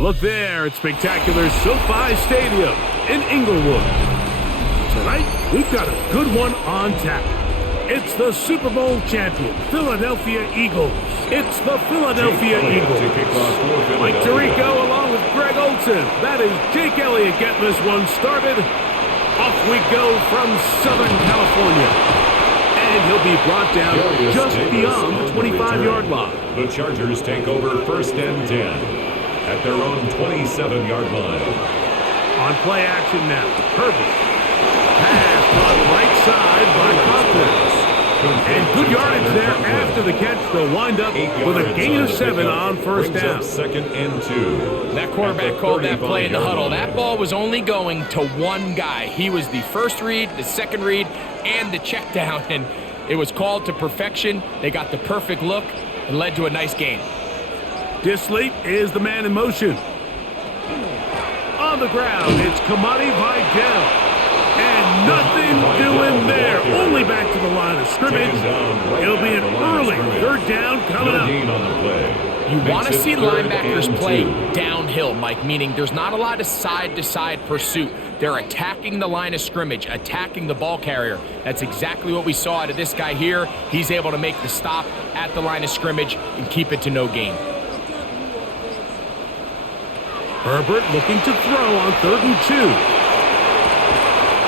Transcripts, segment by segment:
Look there at spectacular SoFi Stadium in Inglewood. Tonight, we've got a good one on tap. It's the Super Bowl champion, Philadelphia Eagles. It's the Philadelphia Eagles. Mike Tirico along with Greg Olson. That is Jake Elliott getting this one started. Off we go from Southern California. And he'll be brought down just beyond the 25-yard line. The Chargers take over first and 10 at their own 27-yard line. On play action now, Herbert. Pass caught right side by Conklin. And good yardage there after the catch. They'll wind up with a gain of 7 on first down. Second and 2. That quarterback called that play in the huddle. That ball was only going to one guy. He was the first read, the second read, and the check down. And it was called to perfection. They got the perfect look and led to a nice gain. Disley is the man in motion. On the ground, it's Kamani Vidal. And nothing doing there. Only back to the line of scrimmage. It'll be an early third down coming up. You want to see linebackers play downhill, Mike, meaning there's not a lot of side-to-side pursuit. They're attacking the line of scrimmage, attacking the ball carrier. That's exactly what we saw out of this guy here. He's able to make the stop at the line of scrimmage and keep it to no gain. Herbert looking to throw on 3rd and 2.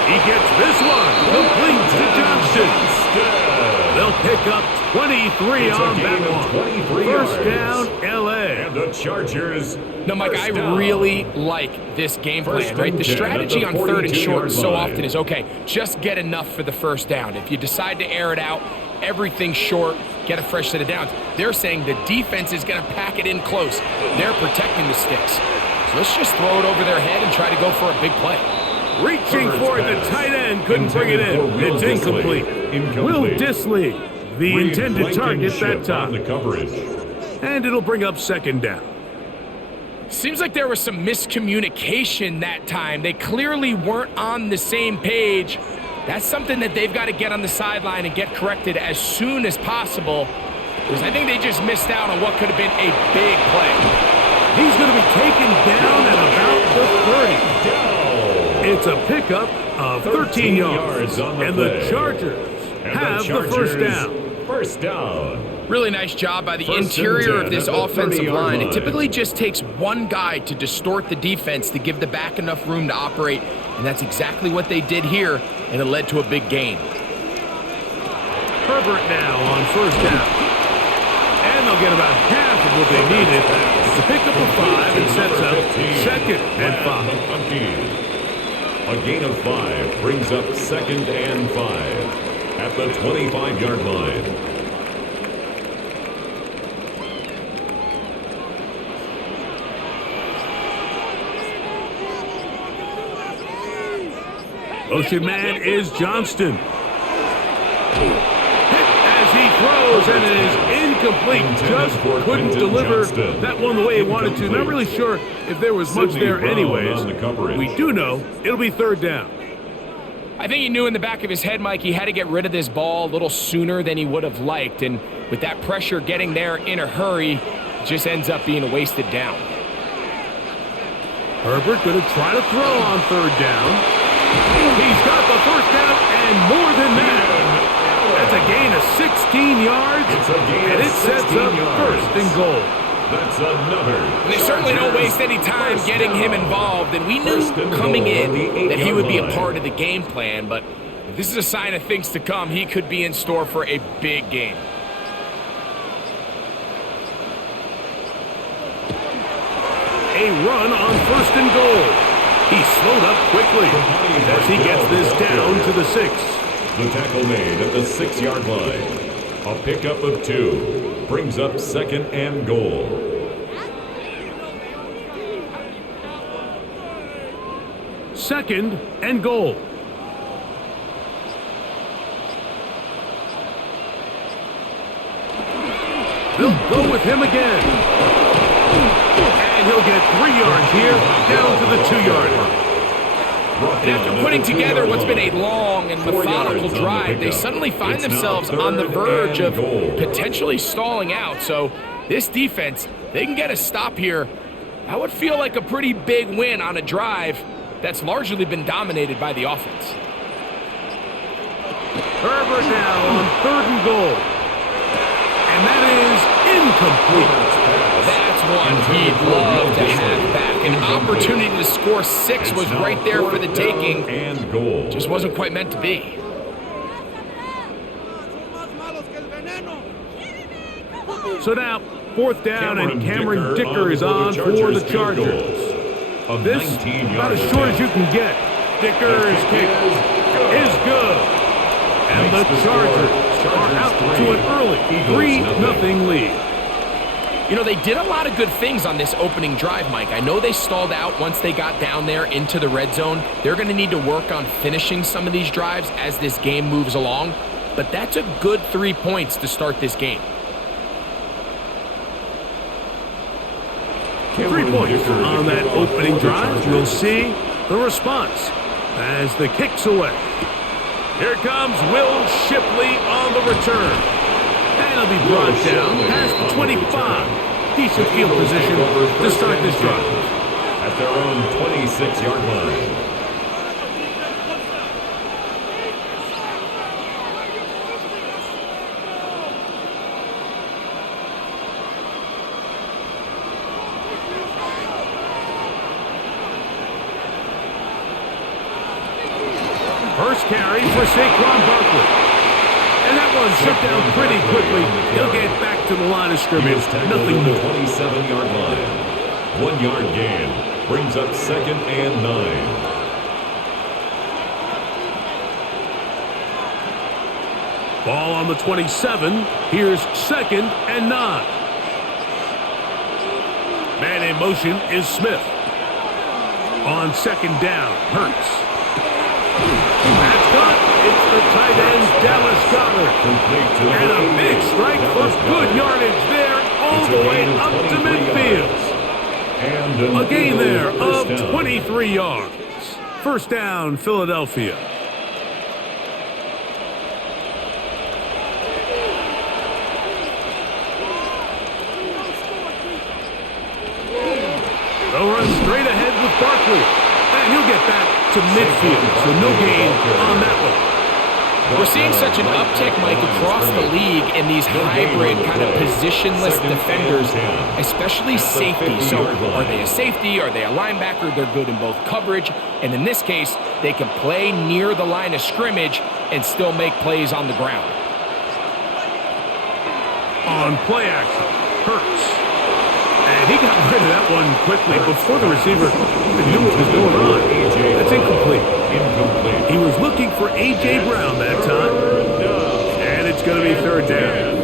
He gets this one complete to Johnston. They'll pick up 23 on that one. First down, L.A. And the Chargers. No, Mike, I really like this game plan, right? The strategy on 3rd and short so often is, okay, just get enough for the first down. If you decide to air it out, everything short, get a fresh set of downs. They're saying the defense is going to pack it in close. They're protecting the sticks. So let's just throw it over their head and try to go for a big play. Reaching for it, the tight end couldn't bring it in. It's incomplete. Will Disley, the intended target that time. And it'll bring up 2nd down. Seems like there was some miscommunication that time. They clearly weren't on the same page. That's something that they've got to get on the sideline and get corrected as soon as possible, because I think they just missed out on what could have been a big play. He's going to be taken down at about the 30. It's a pickup of 13 yards, and the Chargers have the first down. First down. Really nice job by the interior of this offensive line. It typically just takes one guy to distort the defense to give the back enough room to operate, and that's exactly what they did here, and it led to a big gain. Herbert now on first down. And they'll get about half of what they needed. It's a pickup of 5 and sets up 2nd and 5. A gain of 5 brings up 2nd and 5 at the 25-yard line. Motion man is Johnston. Hit as he throws, and it is incomplete. Just couldn't deliver that one the way he wanted to. Not really sure if there was much there anyways. We do know it'll be 3rd down. I think he knew in the back of his head, Mike, he had to get rid of this ball a little sooner than he would have liked. And with that pressure getting there in a hurry, it just ends up being a wasted down. Herbert going to try to throw on 3rd down. He's got the first down and more than that. That's a gain of 16 yards, and it sets up 1st and goal. That's another. And they certainly don't waste any time getting him involved, and we knew coming in that he would be a part of the game plan, but if this is a sign of things to come, he could be in store for a big game. A run on 1st and goal. He slowed up quickly as he gets this down to the 6. The tackle made at the 6-yard line. A pickup of 2 brings up 2nd and goal. Second and goal. They'll go with him again. And he'll get 3 yards here, down to the 2-yard line. And after putting together what's been a long and methodical drive, they suddenly find themselves on the verge of potentially stalling out. So this defense, they can get a stop here That would feel like a pretty big win on a drive that's largely been dominated by the offense. Herbert now on 3rd and goal. And that is incomplete. That's one he'd love to have back. An opportunity to score 6 was right there for the taking. And goal. Just wasn't quite meant to be. So now, 4th down, and Cameron Dicker is on for the Chargers. This, about as short as you can get. Dicker's kick is good. And the Chargers are out to an early 3-0 lead. You know, they did a lot of good things on this opening drive, Mike. I know they stalled out once they got down there into the red zone. They're going to need to work on finishing some of these drives as this game moves along. But that's a good 3 points to start this game. 3 points on that opening drive. We'll see the response as the kick's away. Here comes Will Shipley on the return. And he'll be brought down past the 25. Decent field position to start this drive. At their own 26-yard line. First carry for Saquon Barkley. And that one shut down pretty quickly. He'll get back to the line of scrimmage. Nothing more. 27-yard line. 1 yard gain. Brings up 2nd and 9. Ball on the 27. Here's 2nd and 9. Man in motion is Smith. On 2nd down, Hurts. That's good. It's the tight end, Dallas Goedert. And a big strike for good yardage there all the way up to midfield. A gain there of 23 yards. First down, Philadelphia. They'll run straight ahead with Barkley. And he'll get back to midfield, so no gain on that one. We're seeing such an uptick, Mike, across the league in these hybrid kind of positionless defenders, especially safety. So are they a safety? Are they a linebacker? They're good in both coverage. And in this case, they can play near the line of scrimmage and still make plays on the ground. On play action, Hurts. And he got rid of that one quickly before the receiver even knew what was going on. That's incomplete. He was looking for A.J. Brown that time. And it's going to be 3rd down.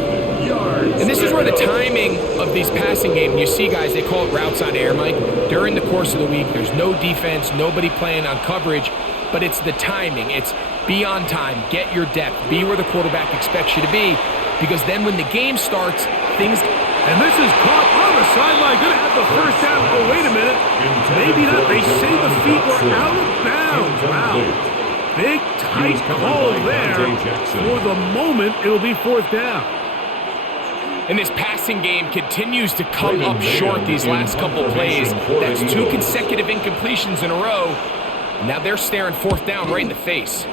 And this is where the timing of these passing games, you see guys, they call it routes on air, Mike. During the course of the week, there's no defense, nobody playing on coverage, but it's the timing. It's be on time, get your depth, be where the quarterback expects you to be, because then when the game starts, things... And this is caught on the sideline. Going to have the first down. Oh, wait a minute. Maybe not. They say the feet were out of bounds. Wow. Big, tight call there. For the moment, it'll be 4th down. And this passing game continues to come up short these last couple plays. That's 2 consecutive incompletions in a row. Now they're staring 4th down right in the face.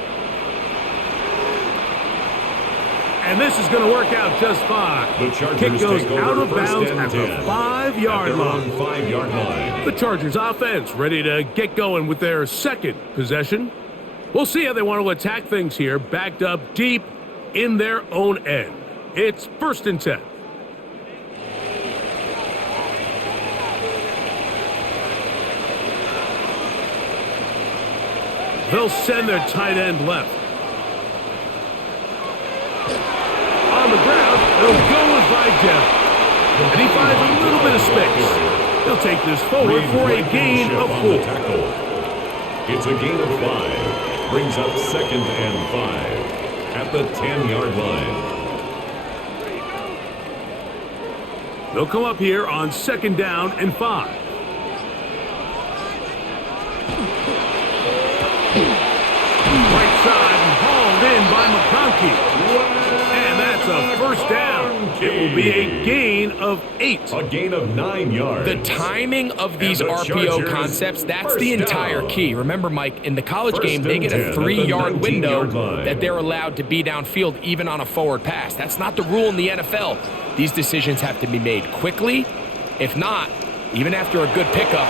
And this is going to work out just fine. The Chargers kick goes take over out of bounds and at the 10. 5-yard line. 5-yard line. The Chargers offense ready to get going with their 2nd possession. We'll see how they want to attack things here, backed up deep in their own end. It's 1st and 10. They'll send their tight end left. On the ground, they'll go with Vidal. And he finds a little bit of space. He'll take this forward for a gain of 4. It's a gain of 5. Brings up 2nd and 5 at the 10-yard line. They'll come up here on 2nd down and 5. Right side and hauled in by McConkey. And that's a first down. It will be a gain of 8. A gain of 9 yards. The timing of these RPO concepts, that's the entire key. Remember, Mike, in the college game, they get a 3-yard window that they're allowed to be downfield even on a forward pass. That's not the rule in the NFL. These decisions have to be made quickly. If not, even after a good pickup,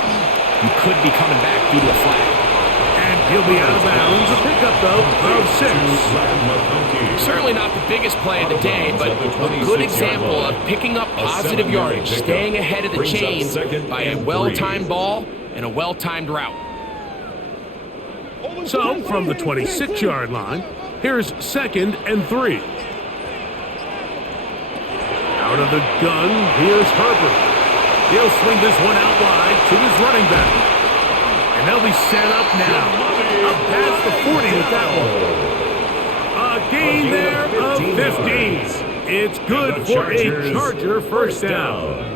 you could be coming back due to a flag. And he'll be out of bounds. A pickup, though, of 6. Certainly not the biggest play of the day, but a good example of picking up positive yardage, staying ahead of the chains by a well-timed ball and a well-timed route. So, from the 26-yard line, here's 2nd and 3. Out of the gun, here's Herbert. He'll swing this one out wide to his running back. And they'll be set up now. Up past the 40 with that one. A gain there of 15. It's good for a Charger first down.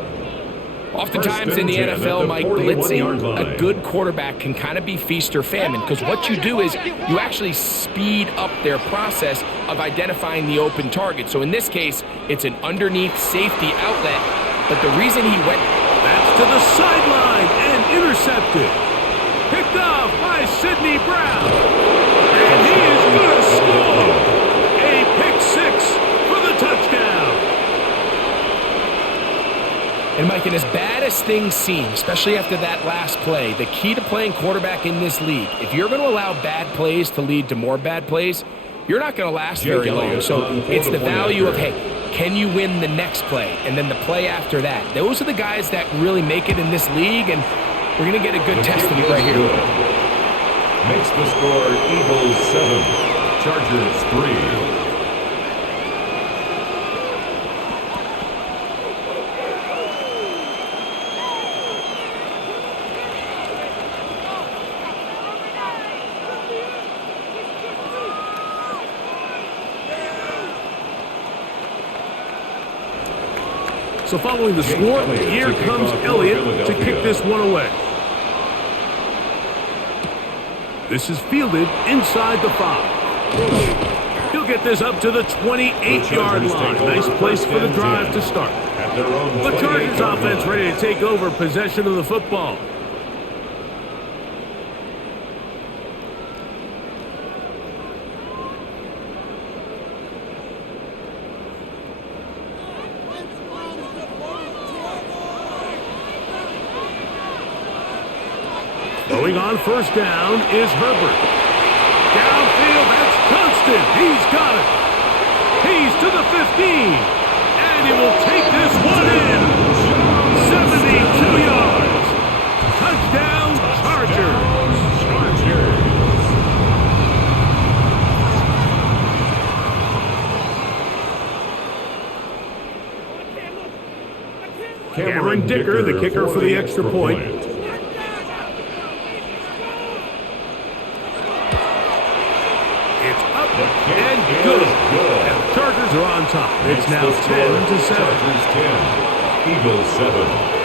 Oftentimes in the NFL, Mike, blitzing, a good quarterback can kind of be feast or famine, because what you do is you actually speed up their process of identifying the open target. So in this case, it's an underneath safety outlet, but the reason he went... That's to the sideline and intercepted. Picked off by Sidney Brown. And he is going to score. A pick 6 for the touchdown. And Mike, and as bad as things seem, especially after that last play, the key to playing quarterback in this league, if you're going to allow bad plays to lead to more bad plays, you're not going to last very long. So it's the value of, hey, can you win the next play and then the play after that? Those are the guys that really make it in this league, and we're going to get a good test of it right here. Makes the score Eagles 7, Chargers 3. So following the score, here comes Elliott to kick this one away. This is fielded inside the 5. He'll get this up to the 28-yard line. Nice place for the drive to start. The Chargers offense ready to take over possession of the football. Going on first down is Herbert. Downfield, that's Constant. He's got it. He's to the 15. And he will take this one in. 72 yards. Touchdown, Chargers. Cameron Dicker, the kicker for the extra point. And good. And the Chargers are on top. It's now 10-7. Chargers 10, Eagles 7.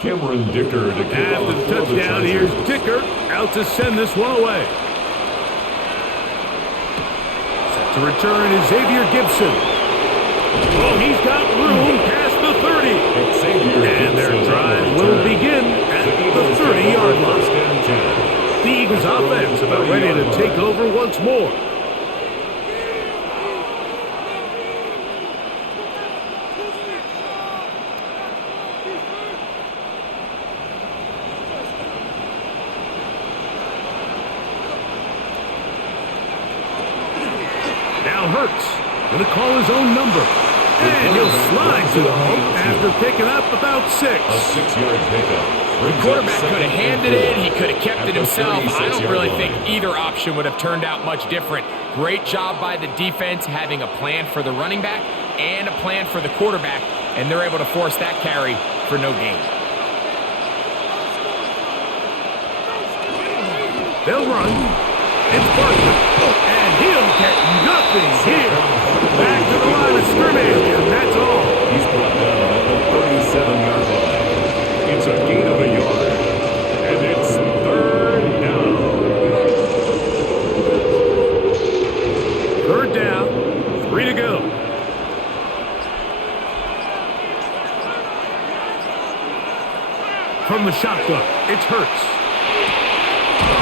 Cameron Dicker to kick off the touchdown. Here's Dicker out to send this one away. Set to return is Xavier Gibson. Oh, he's got room past the 30. And their drive will begin at the 30-yard line. The Eagles offense about ready to take over once more. Hurts going to call his own number. And he'll slide to the home after picking up about 6. A 6-yard pickup. The quarterback could have handed it. He could have kept it himself. I don't really think either option would have turned out much different. Great job by the defense having a plan for the running back and a plan for the quarterback, and they're able to force that carry for no gain. They'll run. It's Barkley. Nothing here. Back to the line of scrimmage, and that's all. He's brought down at the 37-yard line. It's a gain of a yard, and it's third down. Third down, 3 to go. From the shotgun, it's Hurts.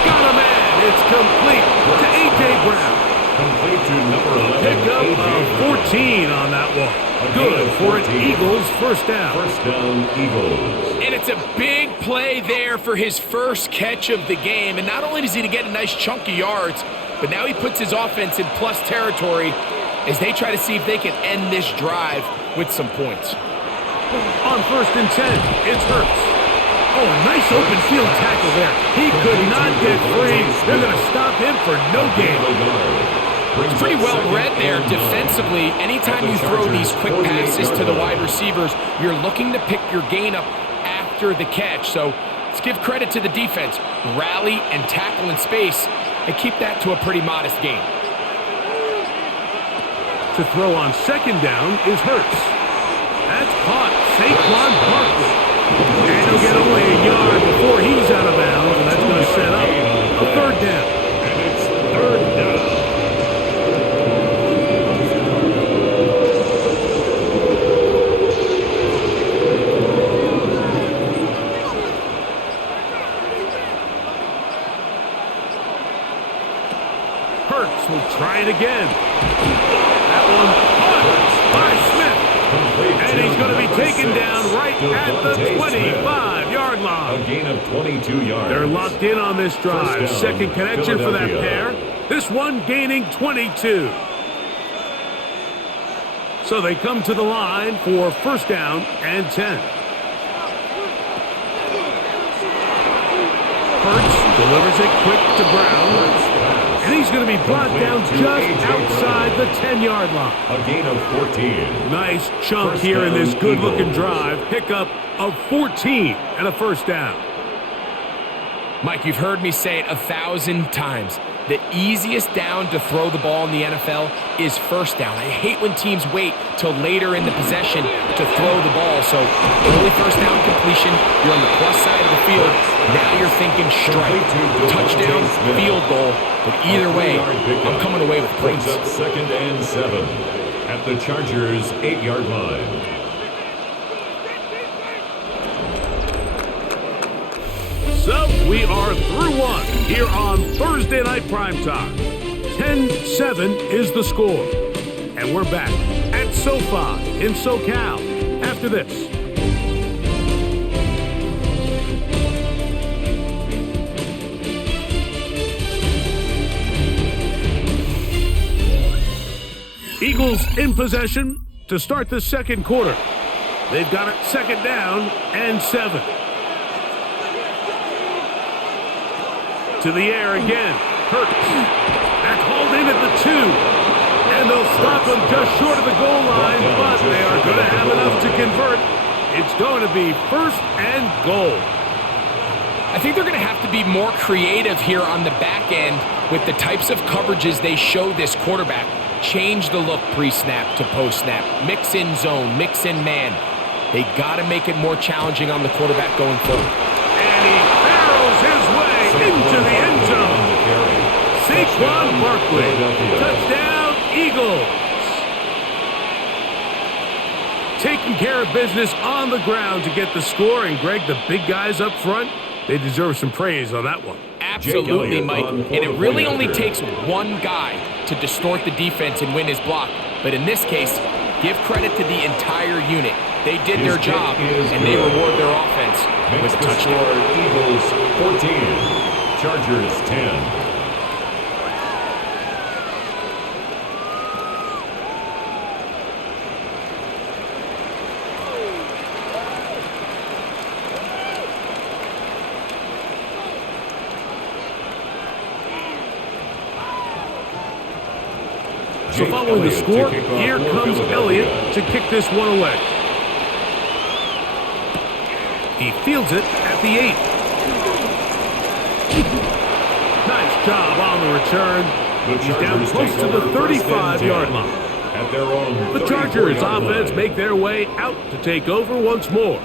Got a man. It's complete to A.J. Brown. Complete to number 11. Pick up A.J. a 14 on that one. Good for an Eagles first down. First down, Eagles. And it's a big play there for his first catch of the game. And not only does he get a nice chunk of yards, but now he puts his offense in plus territory as they try to see if they can end this drive with some points. On 1st and 10, it's Hurts. Oh, nice open field tackle there. He could not get free. They're going to stop him for no gain. It's pretty well read there defensively. Anytime you throw these quick passes to the wide receivers, you're looking to pick your gain up after the catch. So let's give credit to the defense. Rally and tackle in space and keep that to a pretty modest gain. To throw on 2nd down is Hurts. That's caught. Saquon Barkley. And he'll get only a yard before he's out of bounds, and that's going to set up a 3rd down. And it's 3rd down. Hurts will try it again. That one caught by Smith. And he's going to be taken down right at the 25-yard line. A gain of 22 yards. They're locked in on this drive. First down, Second connection for that pair. Philadelphia. This one gaining 22. So they come to the line for 1st down and 10. Hurts delivers it quick to Brown. And he's going to be brought down just outside the 10-yard line. A gain of 14. Nice chunk First here in down, this good-looking Eagles. drive. Pickup of 14 and a 1st down. Mike, you've heard me say it 1,000 times. The easiest down to throw the ball in the NFL is 1st down. I hate when teams wait till later in the possession to throw the ball. So early 1st down completion, you're on the plus side of the field. Now you're thinking strike, touchdown, field goal. But either way, I'm coming away with Brings points. up 2nd and 7 at the Chargers' 8-yard line. So we are through one here on Thursday Night Primetime. 10-7 is the score. And we're back at SoFi in SoCal after this. Eagles in possession to start the 2nd quarter. They've got it 2nd down and 7. To the air again. Hurts. That's hauled in at the 2. And they'll stop him just short of the goal line, but they are going to have enough to convert. It's going to be 1st and goal. I think they're going to have to be more creative here on the back end with the types of coverages they show this quarterback. Change the look pre-snap to post-snap. Mix in zone, mix in man. They got to make it more challenging on the quarterback going forward. And he barrels his way into the end zone. Saquon Barkley. Touchdown, Eagles. Taking care of business on the ground to get the score. And, Greg, the big guys up front, they deserve some praise on that one. Absolutely, Mike. And it really only takes one guy to distort the defense and win his block. But in this case, give credit to the entire unit. They did their job, and they reward their offense with a touchdown. Eagles 14, Chargers 10. So following the score, here comes Elliott to kick this one away. He fields it at the 8. Nice job on the return. He's down close to the 35-yard line. At their own The Chargers 34-yard offense line. make their way out to take over once more.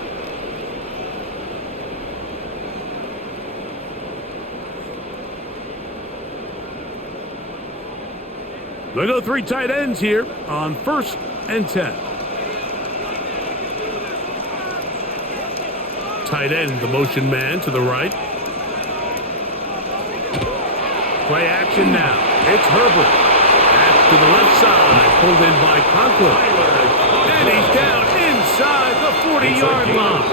They go 3 tight ends here on 1st and 10. Tight end, the motion man to the right. Play action now. It's Herbert. Back to the left side. Pulled in by Conklin. And he's down inside the 40-yard line.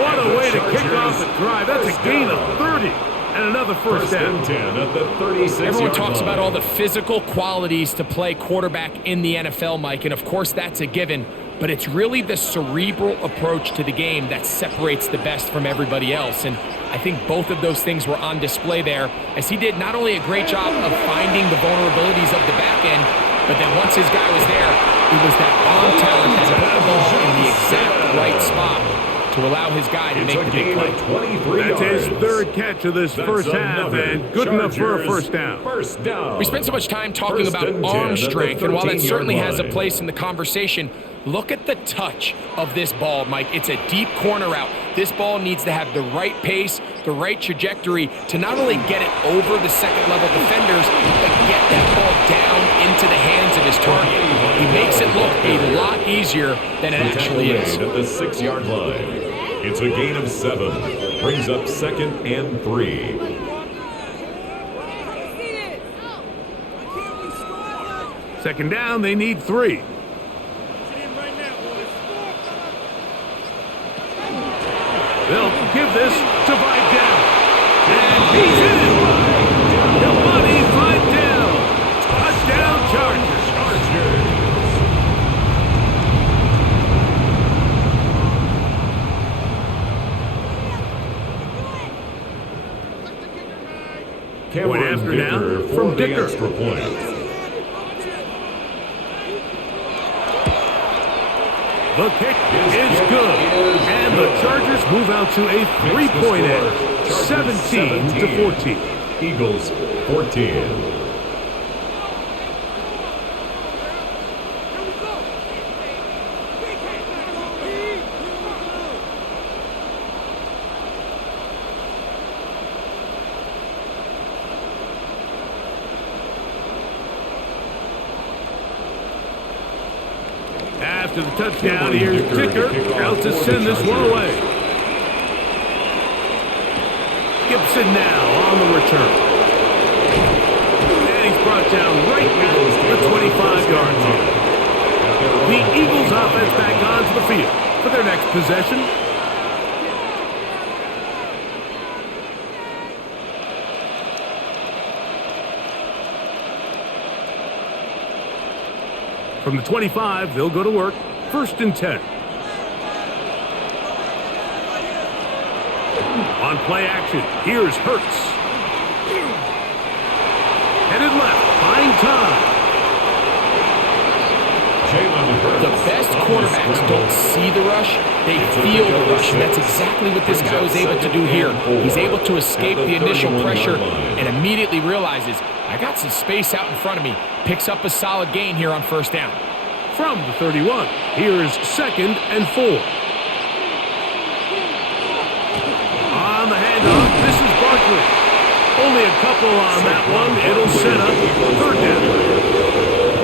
What a way to kick off the drive. That's a gain of 30. And another first down. 10 at the 36-yard Everyone talks line. about all the physical qualities to play quarterback in the NFL, Mike, and of course that's a given, but it's really the cerebral approach to the game that separates the best from everybody else, and I think both of those things were on display there, as he did not only a great job of finding the vulnerabilities of the back end, but then once his guy was there, it was that arm talent that put the ball in the exact right spot to allow his guy to make the big play. That's his 3rd catch of this first half, and good enough for a first down. First down. We spent so much time talking First about and 10 arm at the strength, and while that 13-yard certainly has a line. place in the conversation, look at the touch of this ball, Mike. It's a deep corner route. This ball needs to have the right pace, the right trajectory to not only get it over the second-level defenders, but get that ball down into the hands of his target. He makes it look a lot easier than it actually is. At the 6-yard line. It's a gain of 7. Brings up 2nd and 3. Second down, they need 3. They'll give this to Vidal. And he's in. Giovanni Vidal. Touchdown Chargers. Point after down from Dicker. Extra point. The kick is good. And the Chargers move out to a 3-point edge. 17 to 14. Eagles 14. After the touchdown, here's Dicker out to send this one away. Gibson now on the return. And he's brought down right at the 25-yard line. The Eagles offense back onto the field for their next possession. From the 25, they'll go to work. 1st and 10. On play action, here's Hurts. Headed left, buying time. The best quarterbacks don't see the rush, they feel the rush, and that's exactly what this guy was able to do here. He's able to escape the initial pressure and immediately realizes, I got some space out in front of me. Picks up a solid gain here on 1st down. From the 31, here's 2nd and 4. On the handoff, this is Barkley. Only a couple on that one. It'll set up 3rd down.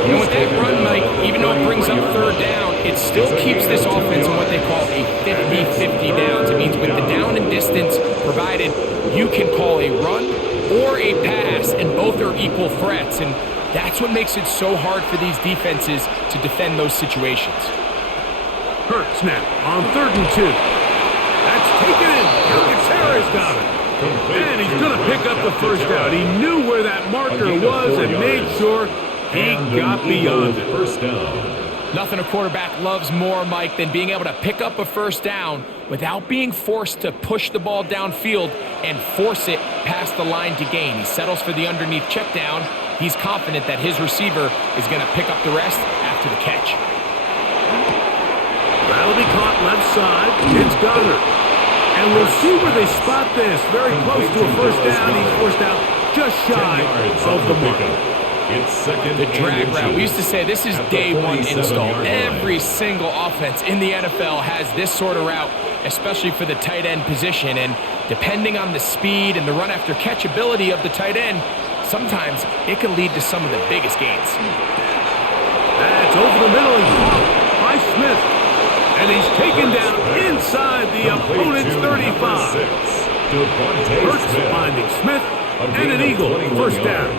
And with that run, Mike, even though it brings up 3rd down, it still keeps this offense in what they call a 50-50 downs. It means with the down and distance provided, you can call a run or a pass, and both are equal threats. And that's what makes it so hard for these defenses to defend those situations. Hurts now on 3rd and 2. That's taken in. Alcantara's got it. And he's going to pick up the first down. He knew where that marker was and made sure he got beyond it. First down. Nothing a quarterback loves more, Mike, than being able to pick up a first down without being forced to push the ball downfield and force it past the line to gain. He settles for the underneath check down. He's confident that his receiver is going to pick up the rest after the catch. That'll be caught left side. It's Goddard. And we'll see where they spot this. Very close to a first down. He's forced out just shy of the mark. It's second The drag and route. 2. We used to say this is At the day one 47 install. yard line. Every single offense in the NFL has this sort of route, especially for the tight end position. And depending on the speed and the run after catch ability of the tight end, sometimes it can lead to some of the biggest gains. That's over the middle and caught by Smith. And he's taken down inside the opponent's 35. Hurts finding Smith, and an Eagle first down.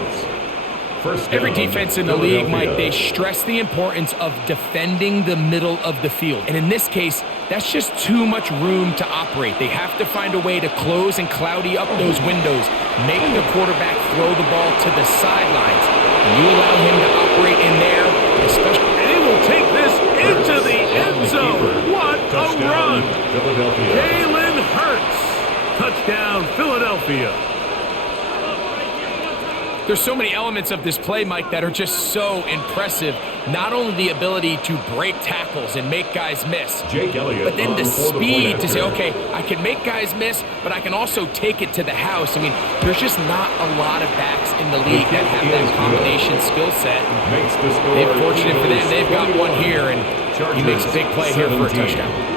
Every defense in the league, Mike, they stress the importance of defending the middle of the field. And in this case, that's just too much room to operate. They have to find a way to close and cloudy up those windows, make the quarterback throw the ball to the sidelines. And you allow him to operate in there, especially. And he will take this into the end zone. What a run! Jalen Hurts. Touchdown, Philadelphia. There's so many elements of this play, Mike, that are just so impressive. Not only the ability to break tackles and make guys miss, but then the speed to say, okay, I can make guys miss, but I can also take it to the house. I mean, there's just not a lot of backs in the league that have that combination skill set. They're fortunate for them. They've got one here, and he makes a big play here for a touchdown.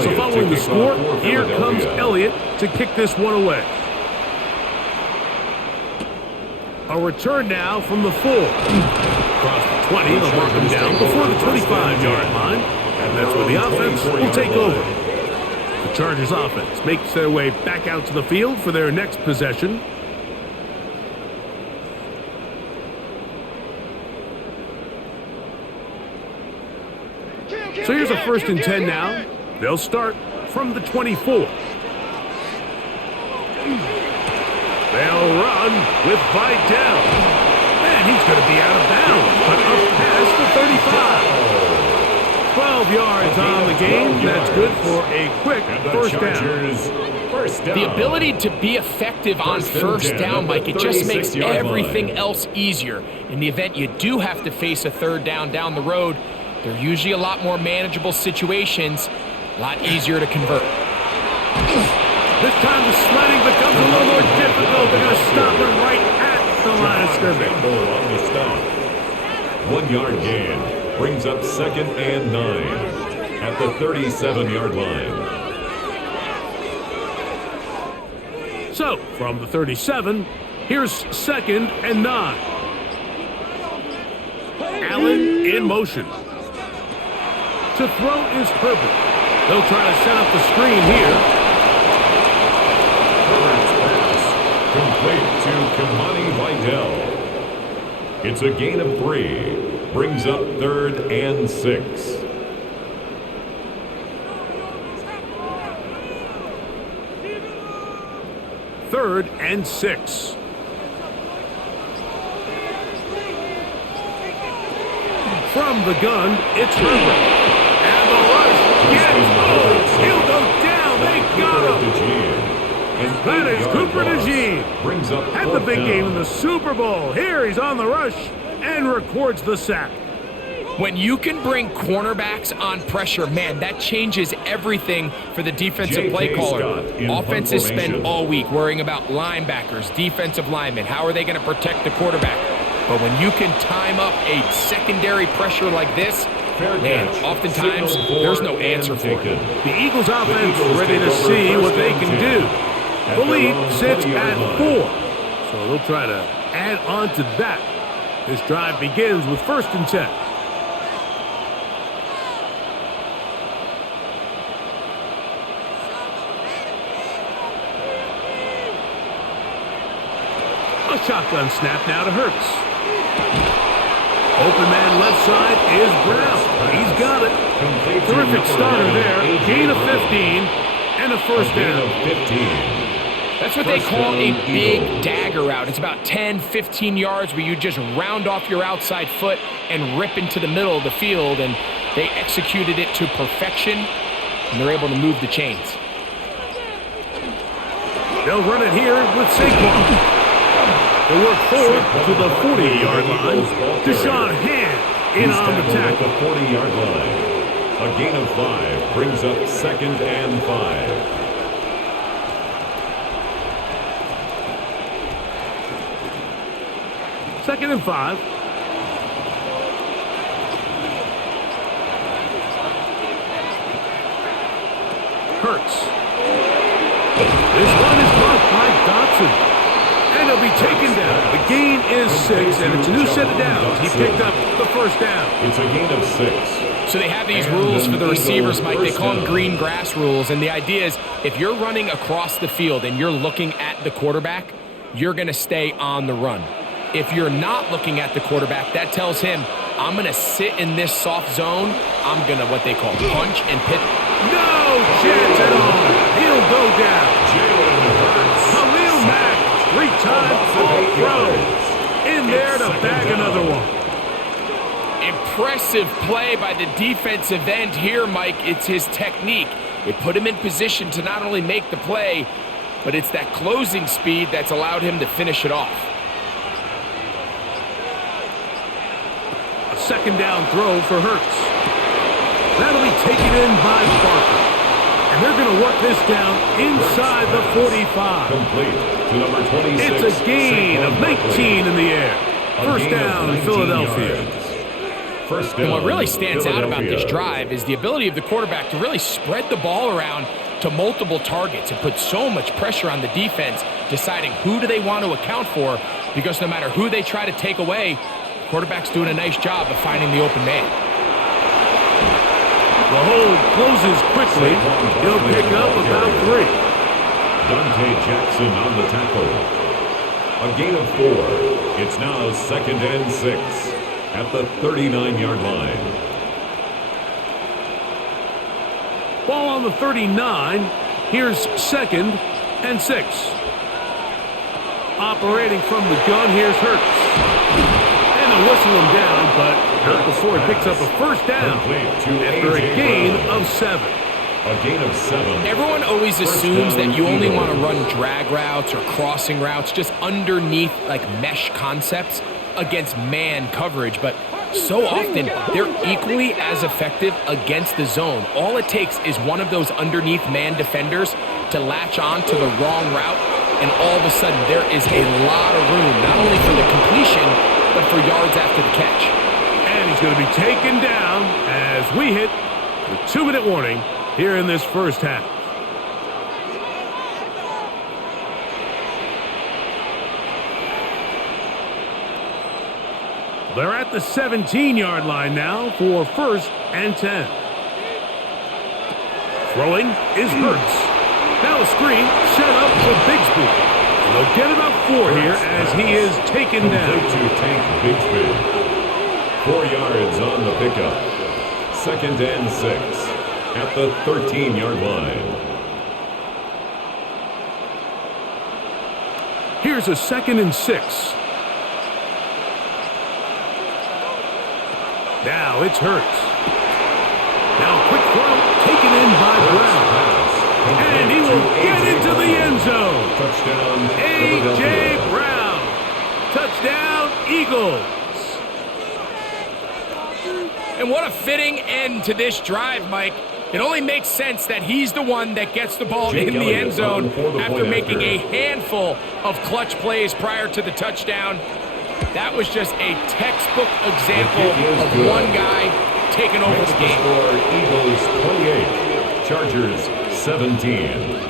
So following the score, here comes Elliott to kick this one away. A return now from the 4. Across the 20, they'll mark him down before the 25-yard line. And that's where the offense will take over. The Chargers offense makes their way back out to the field for their next possession. So here's a 1st and 10 now. They'll start from the 24. They'll run with Vidal. And he's going to be out of bounds, but up past the 35. 12 yards on the game. That's good for a quick first down. The ability to be effective on first down, Mike, it just makes everything else easier. In the event you do have to face a 3rd down the road, they're usually a lot more manageable situations, a lot easier to convert. This time the sledding becomes a little more difficult. They're going to stop him right at the line of scrimmage. 1 yard gain brings up 2nd and 9 at the 37-yard line. So, from the 37, here's 2nd and 9. Allen in motion. To throw is Herbert. They'll try to set up the screen here. Herbert's pass complete to Kimani Vidal. It's a gain of 3. Brings up 3rd and 6. Third and 6. From the gun, it's Herbert. And the rush gets he'll go down. They got him. That is Cooper DeJean. Had the big game in the Super Bowl. Here he's on the rush and records the sack. When you can bring cornerbacks on pressure, man, that changes everything for the defensive play caller. Offenses spend all week worrying about linebackers, defensive linemen. How are they going to protect the quarterback? But when you can time up a secondary pressure like this, man, oftentimes there's no answer for it. The Eagles offense ready to see what they can do. The lead sits at 4. So they'll try to add on to that. This drive begins with 1st and 10. A shotgun snap now to Hurts. Open man left side is Brown. He's got it. Terrific starter there. Gain of 15 and a first down. That's what they call a big dagger route. It's about 10, 15 yards where you just round off your outside foot and rip into the middle of the field, and they executed it to perfection, and they're able to move the chains. They'll run it here with Saquon. They work forward to the 40-yard line. Deshaun Hand in on the tackle. At the 40-yard line. A gain of 5 brings up 2nd and 5. Second and 5. Hurts. This one is caught by Dotson. And he'll be taken down. The gain is 6, and it's a new set of downs. He picked up the first down. It's a gain of 6. So they have these rules for the receivers, Mike. They call them green grass rules. And the idea is if you're running across the field and you're looking at the quarterback, you're going to stay on the run. If you're not looking at the quarterback, that tells him, I'm going to sit in this soft zone. I'm going to, what they call, punch and pit. No chance at all. He'll go down. Jalen Hurts. Khalil Mack, 3-time All-Pro. In there to bag another one. Impressive play by the defensive end here, Mike. It's his technique. It put him in position to not only make the play, but it's that closing speed that's allowed him to finish it off. A second down throw for Hurts. That'll be taken in by Barker. And they're going to work this down inside the 45. Complete to number 26. It's a gain of 19 in the air. First down, Philadelphia. First down, and what really stands out about this drive is the ability of the quarterback to really spread the ball around to multiple targets and put so much pressure on the defense, deciding who do they want to account for, because no matter who they try to take away, the quarterback's doing a nice job of finding the open man. The hold closes quickly. He'll pick up about 3. Dante Jackson on the tackle. A gain of 4. It's now 2nd and 6 at the 39-yard line. Ball on the 39. Here's 2nd and 6. Operating from the gun, here's Hurts. And they'll whistle him down, but not before he picks up a first down after a gain of 7. A gain of 7. Everyone always assumes that you only want to run drag routes or crossing routes just underneath like mesh concepts against man coverage, but so often they're equally as effective against the zone. All it takes is one of those underneath man defenders to latch on to the wrong route, and all of a sudden there is a lot of room, not only for the completion, but for yards after the catch. And he's going to be taken down as we hit the 2-minute warning here in this first half. They're at the 17-yard line now for 1st and 10. Throwing is Hurts. Now a screen set up for Bigsby. And they'll get about 4 here as he is taken down. To Tank Bigsby. 4 yards on the pickup. 2nd and 6 at the 13-yard line. Here's a 2nd and 6. Now it's Hurts. Now a quick throw taken in by Brown. And he will get into the end zone. Touchdown, A.J. Brown. Touchdown, Eagles. And what a fitting end to this drive, Mike. It only makes sense that he's the one that gets the ball in the end zone after making a handful of clutch plays prior to the touchdown. That was just a textbook example of one guy taking over the game. Eagles 28, Chargers 17.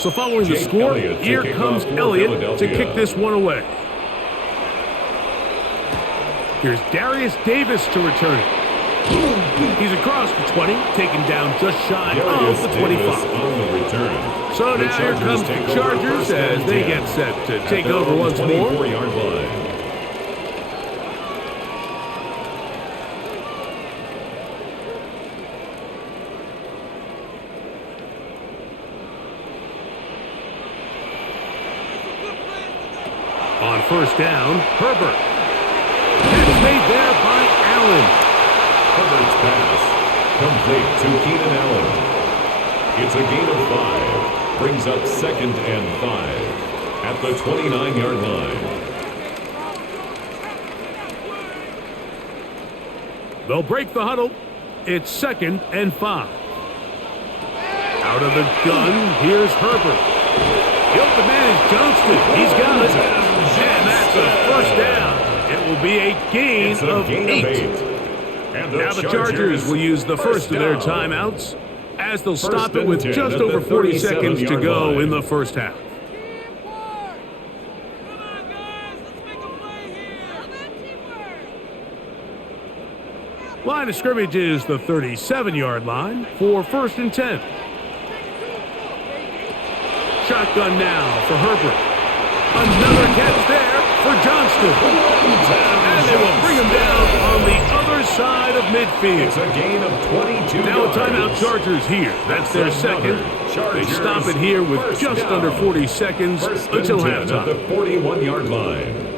So following the score, here comes Elliott to kick this one away. Here's Darius Davis to return it. He's across the 20, taken down just shy of the 25. On the return. So now here comes the Chargers as they get set to take over once more. 24-yard line. first down. Herbert. It's made there by Allen. Herbert's pass complete to Keenan Allen. It's a gain of 5. Brings up 2nd and 5 at the 29-yard line. They'll break the huddle. It's 2nd and 5. Out of the gun, here's Herbert. The open man is Johnston. He's got it. And that's a first down. It will be a gain of 8. And Now the Chargers will use the first of their timeouts as they'll stop it with just over 40 seconds to go in the first half. Line of scrimmage is the 37-yard line for 1st and 10. Shotgun now for Herbert. Another catch there for Johnston. And they will bring him down on the other side of midfield. It's a gain of 22 Now a yards. timeout Chargers here. That's their second. They stop it here with just under 40 seconds until halftime. At the 41-yard line.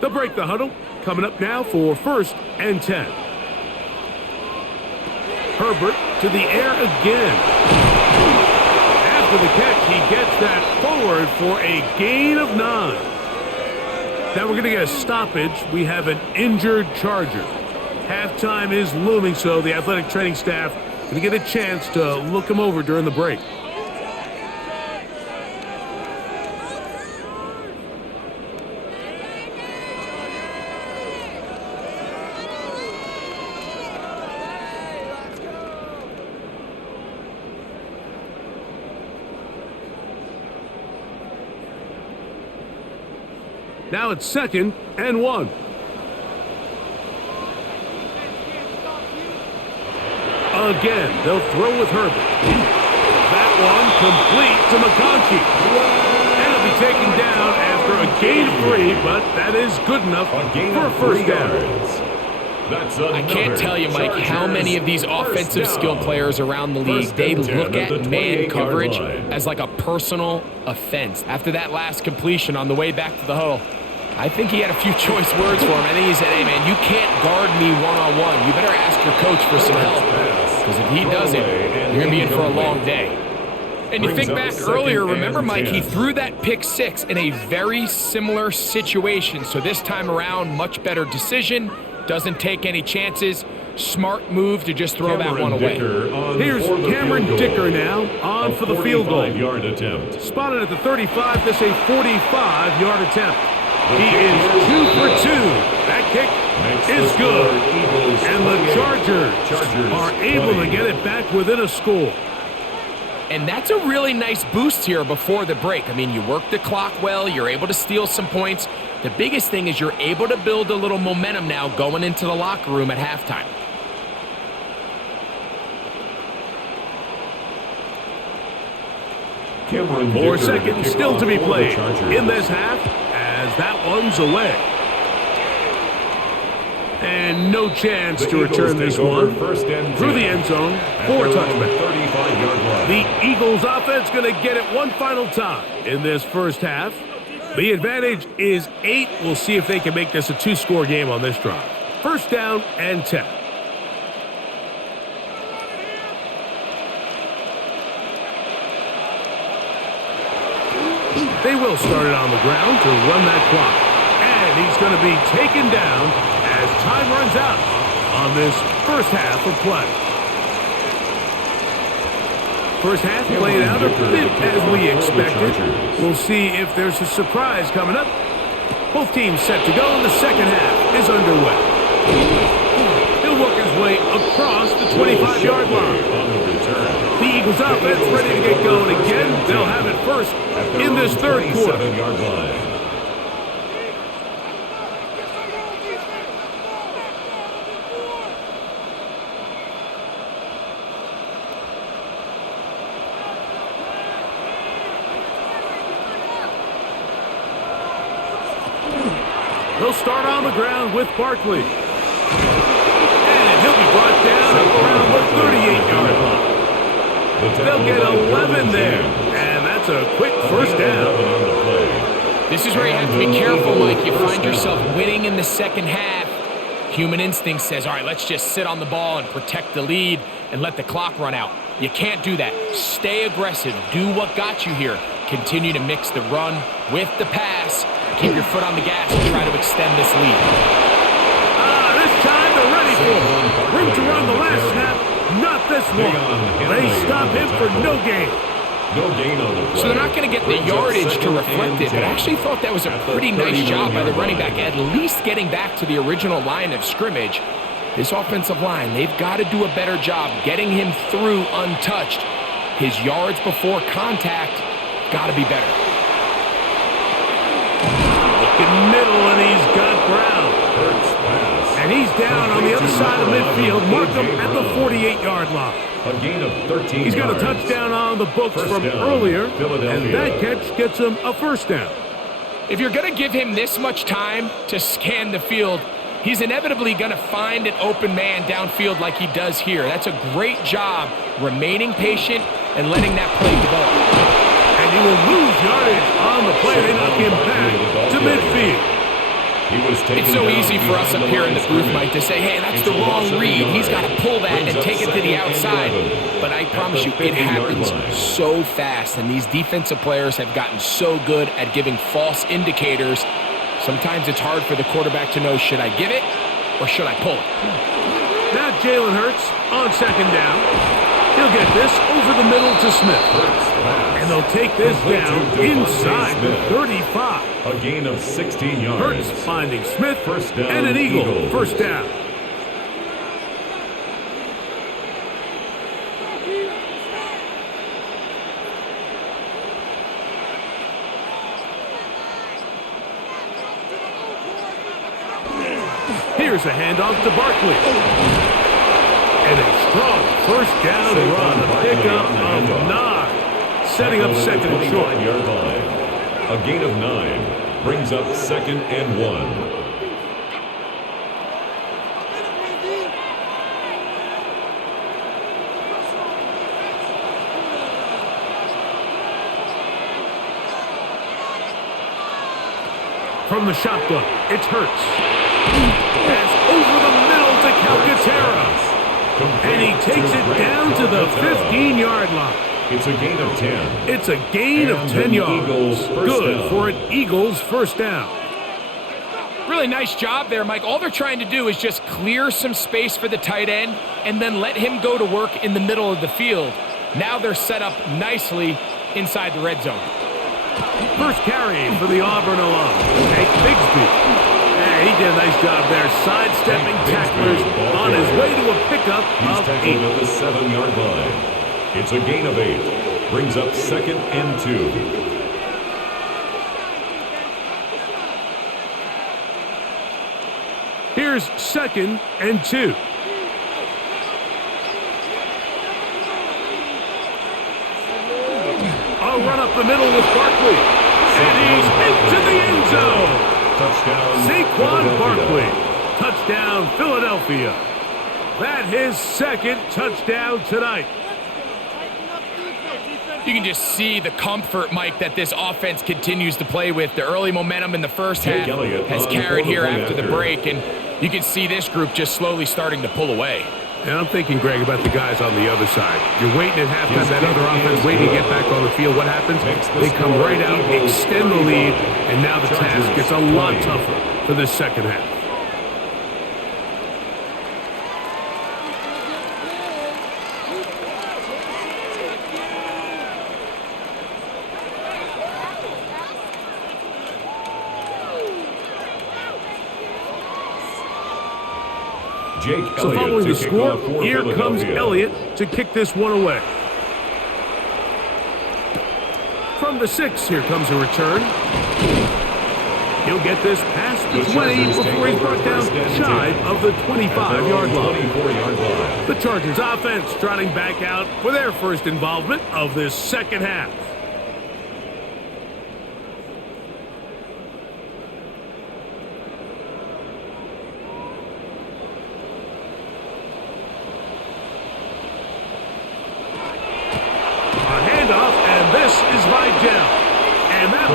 They'll break the huddle. Coming up now for 1st and 10. Herbert to the air again. After the catch, he gets that forward for a gain of 9. Now we're going to get a stoppage. We have an injured Charger. Halftime is looming, so the athletic training staff going to get a chance to look him over during the break. Now it's 2nd and 1. Again, they'll throw with Herbert. That one complete to McConkey. And it'll be taken down after a gain of 3, but that is good enough for a first down. I can't tell you, Mike, how many of these offensive skill players around the league, they look at man coverage as like a personal offense. After that last completion on the way back to the huddle, I think he had a few choice words for him. I think he said, hey, man, you can't guard me one-on-one. You better ask your coach for some help, because if he doesn't, you're going to be in for a long day. And you think back earlier, remember, Mike, he threw that pick 6 in a very similar situation. So this time around, much better decision, doesn't take any chances. Smart move to just throw that one away. Here's Cameron Dicker now on for the field goal. Yard attempt. Spotted at the 35, this a 45-yard attempt. He is 2 for 2. That kick is good. And the Chargers are able to get it back within a score. And that's a really nice boost here before the break. I mean, you work the clock well. You're able to steal some points. The biggest thing is you're able to build a little momentum now going into the locker room at halftime. 4 seconds still to be played in this half as that one's away. And no chance to return this one through the end zone for a touchback. The Eagles offense going to get it one final time in this first half. The advantage is 8. We'll see if they can make this a 2-score game on this drive. First down and 10. They will start it on the ground to run that clock. And he's going to be taken down as time runs out on this first half of play. First half played out a bit as we expected. We'll see if there's a surprise coming up. Both teams set to go, and the second half is underway. He'll work his way across the 25-yard line. The Eagles offense ready to get going again. They'll have it first in this third quarter. He'll start on the ground with Barkley. And he'll be brought down around the 38-yard They'll get 11 there, and that's a quick first down. This is where you have to be careful, Mike. You find yourself winning in the second half. Human instinct says, all right, let's just sit on the ball and protect the lead and let the clock run out. You can't do that. Stay aggressive. Do what got you here. Continue to mix the run with the pass. Keep your foot on the gas and try to extend this lead. This time they're ready for it. Room to run the last snap. Not this one. They stop him for no gain. No gain on the play. So they're not going to get the yardage to reflect it, but I actually thought that was a pretty nice job by the running back, at least getting back to the original line of scrimmage. This offensive line, they've got to do a better job getting him through untouched. His yards before contact got to be better. Looking middle, and he's got Brown. And he's down on the other side of midfield. Mark him at the 48-yard line. A gain of 13 He's got a yards. touchdown on the books from earlier, and that catch gets him a first down. If you're going to give him this much time to scan the field, he's inevitably going to find an open man downfield like he does here. That's a great job remaining patient and letting that play develop. And he will lose yardage on the play. They knock him back to midfield. It's so easy for us up here in the booth, Mike, to say, hey, that's the wrong read. He's got to pull that and take it to the outside. But I promise you, it happens so fast. And these defensive players have gotten so good at giving false indicators. Sometimes it's hard for the quarterback to know, should I give it or should I pull it? Now Jalen Hurts on second down. He'll get this over the middle to Smith. And they'll take this down inside the 35. A gain of 16 yards. Hurts finding Smith First down, and an Eagle. Eagles. First down. Here's a handoff to Barkley. And a strong first down run. A pickup of 9. Setting up second and short. A gain of 9 brings up second and 1. From the shotgun, it's Hurts. Pass over the middle to Calcaterra. And he takes it down to the 15-yard line. It's a gain of 10. It's a gain of 10 yards. Good for an Eagles first down. Really nice job there, Mike. All they're trying to do is just clear some space for the tight end and then let him go to work in the middle of the field. Now they're set up nicely inside the red zone. First carry for the Auburn alum, Hank Bigsby. He did a nice job there, sidestepping tacklers on his way to a pickup of 8. At the 7-yard line. It's a gain of 8. Brings up second and 2. Here's second and 2. A run up the middle with Barkley. And he's into the end zone. Touchdown, Saquon Barkley. Touchdown, Philadelphia. That his second touchdown tonight. You can just see the comfort, Mike, that this offense continues to play with. The early momentum in the first half has carried here after the break, and you can see this group just slowly starting to pull away. And I'm thinking, Greg, about the guys on the other side. You're waiting at halftime, that other offense waiting to get back on the field. What happens? They come right out, extend the lead, and now the task gets a lot tougher for this second half. So following the score, here comes Elliott to kick this one away. From the 6, here comes a return. He'll get this past the 20 before he's brought down shy of the 25-yard line. The Chargers offense trotting back out for their first involvement of this second half.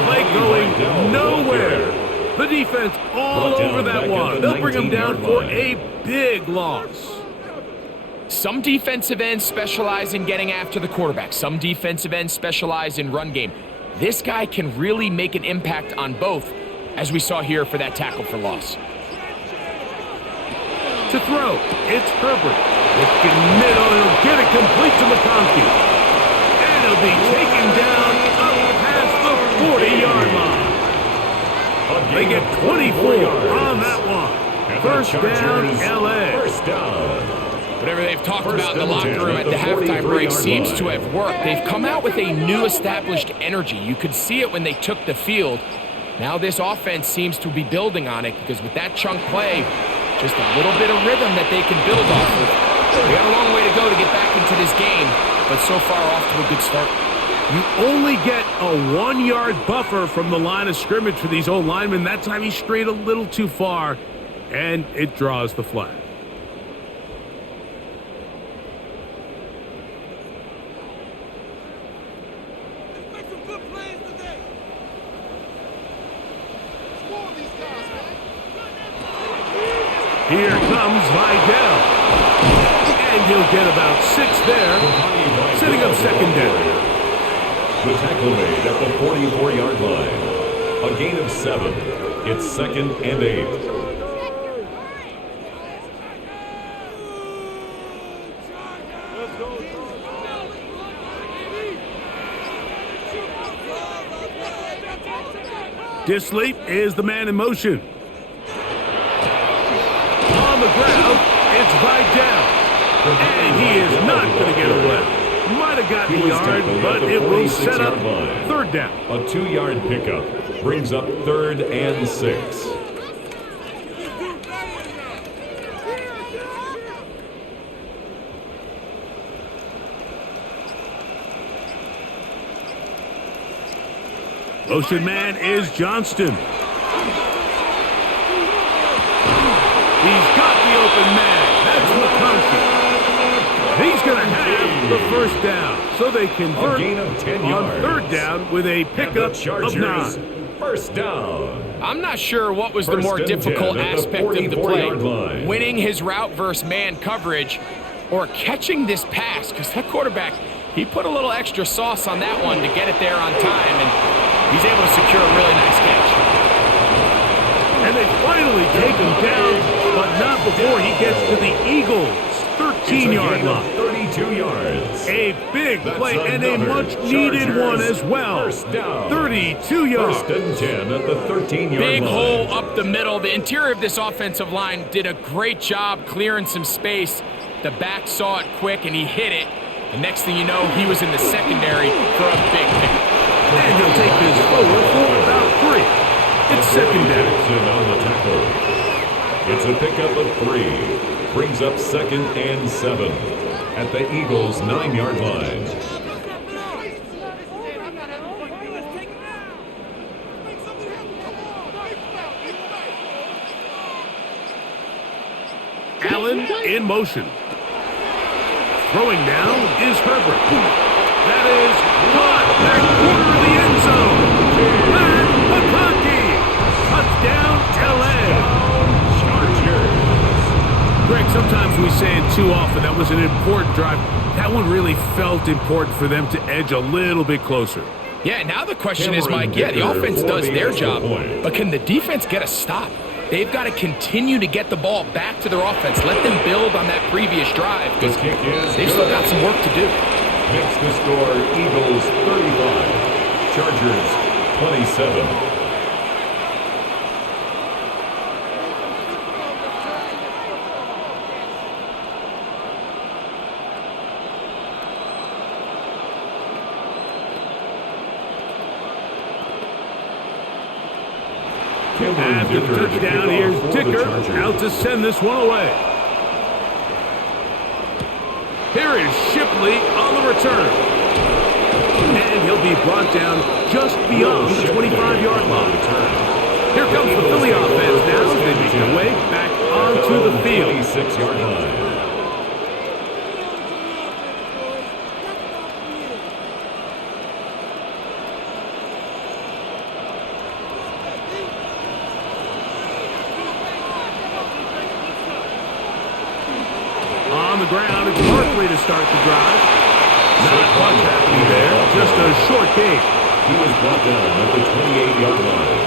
play going nowhere. The defense all over that one. They'll bring him down for a big loss. Some defensive ends specialize in getting after the quarterback. Some defensive ends specialize in run game. This guy can really make an impact on both, as we saw here for that tackle for loss. To throw, it's Herbert. Looking middle, he'll get it complete to McConkey. And he'll be taken down up past the 40-yard line. They get 24 on that one. First down, L.A. First down. Whatever they've talked about in the locker room at the halftime break seems to have worked. They've come out with a new established energy. You could see it when they took the field. Now this offense seems to be building on it because with that chunk play, just a little bit of rhythm that they can build off of. We got a long way to go to get back into this game, but so far off to a good start. You only get a 1-yard buffer from the line of scrimmage for these old linemen. That time he strayed a little too far, and it draws the flag. Here comes Vidal. And he'll get about 6 there, setting up second down. The tackle made at the 44-yard line. A gain of 7. It's 2nd and 8. Disley is the man in motion. On the ground, it's Vidal. And he is not going to get away. Might have gotten the yard, but it will set up third down. A 2-yard pickup brings up 3rd and 6. Motion man is Johnston. He's got the open man. That's McConkey. He's going to have the first down, so they convert on third down with a pickup of 9. First down. I'm not sure what was the more difficult aspect of the play, winning his route versus man coverage or catching this pass, because that quarterback, he put a little extra sauce on that one to get it there on time, and he's able to secure a really nice catch. And they finally take him down, but not before he gets to the Eagles' 13-yard line. 32 yards. A big play and a much-needed one as well. 32 yards. First and 10 at the 13-yard line. Big hole up the middle. The interior of this offensive line did a great job clearing some space. The back saw it quick, and he hit it. The next thing you know, he was in the secondary for a big pickup. And he'll take this forward for about 3. It's second down. On the tackle. It's a pickup of 3. Brings up 2nd and 7 at the Eagles' 9-yard line. Allen in motion. Throwing now is Herbert. That is caught back corner of the end zone. Back McConkey. Touchdown, L.A. Greg, sometimes we say it too often. That was an important drive. That one really felt important for them to edge a little bit closer. Yeah, now the question is, Mike, yeah, the offense does their job, but can the defense get a stop? They've got to continue to get the ball back to their offense. Let them build on that previous drive because they've still got some work to do. Makes the score Eagles 35, Chargers 27. After the touchdown, here's Dicker out to send this one away. Here is Shipley on the return. And he'll be brought down just beyond the 25-yard line. Here comes the Philly offense now. They make their way back onto the field. 26-yard line. quickly to start the drive. Not much happening there, just a short gain. He was brought down at the 28-yard line.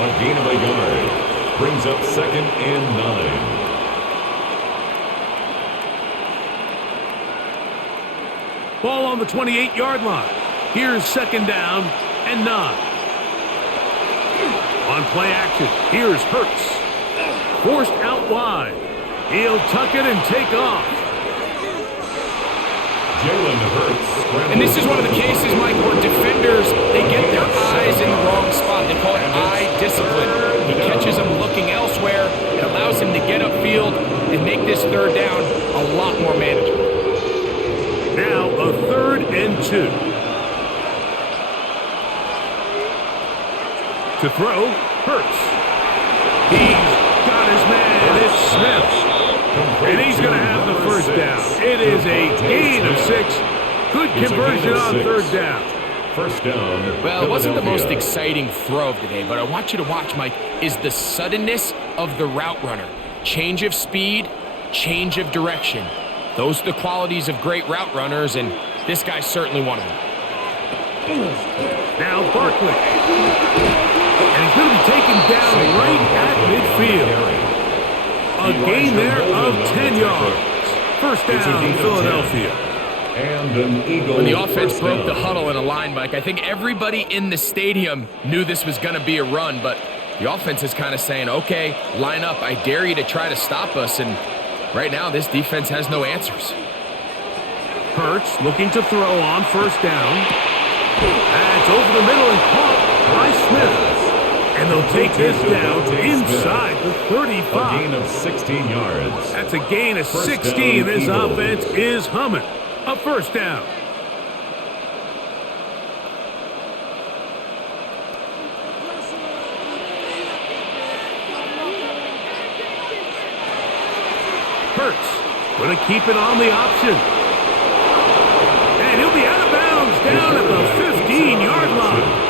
A gain of a yard brings up 2nd and 9. Ball on the 28-yard line. Here's 2nd down and 9. On play action, here's Hurts. Forced out wide. He'll tuck it and take off. Jalen Hurts. And this is one of the cases, Mike, where defenders, they get their eyes in the wrong spot. They call it eye discipline. He catches them looking elsewhere. It allows him to get upfield and make this 3rd down a lot more manageable. Now a 3rd and 2. To throw, Hurts. He's got his man. It's Smith. And he's going to have the 1st down. It is a gain of 6. Good conversion on 3rd down. 1st down. Well, it wasn't the most exciting throw of the day, but I want you to watch, Mike, is the suddenness of the route runner. Change of speed, change of direction. Those are the qualities of great route runners, and this guy's certainly one of them. Now Barkley. And he's going to be taken down right at midfield. A gain there of 10 yards. 1st down, Philadelphia. And an Eagle. When the offense broke the huddle in a line, Mike, I think everybody in the stadium knew this was going to be a run, but the offense is kind of saying, okay, line up. I dare you to try to stop us, and right now this defense has no answers. Hurts looking to throw on 1st down. That's over the middle and caught by Smith. And they'll take this down inside the 35. A gain of 16 yards. That's a gain of 16. This offense is humming. A 1st down. Hurts going to keep it on the option. And he'll be out of bounds down at the 15-yard line.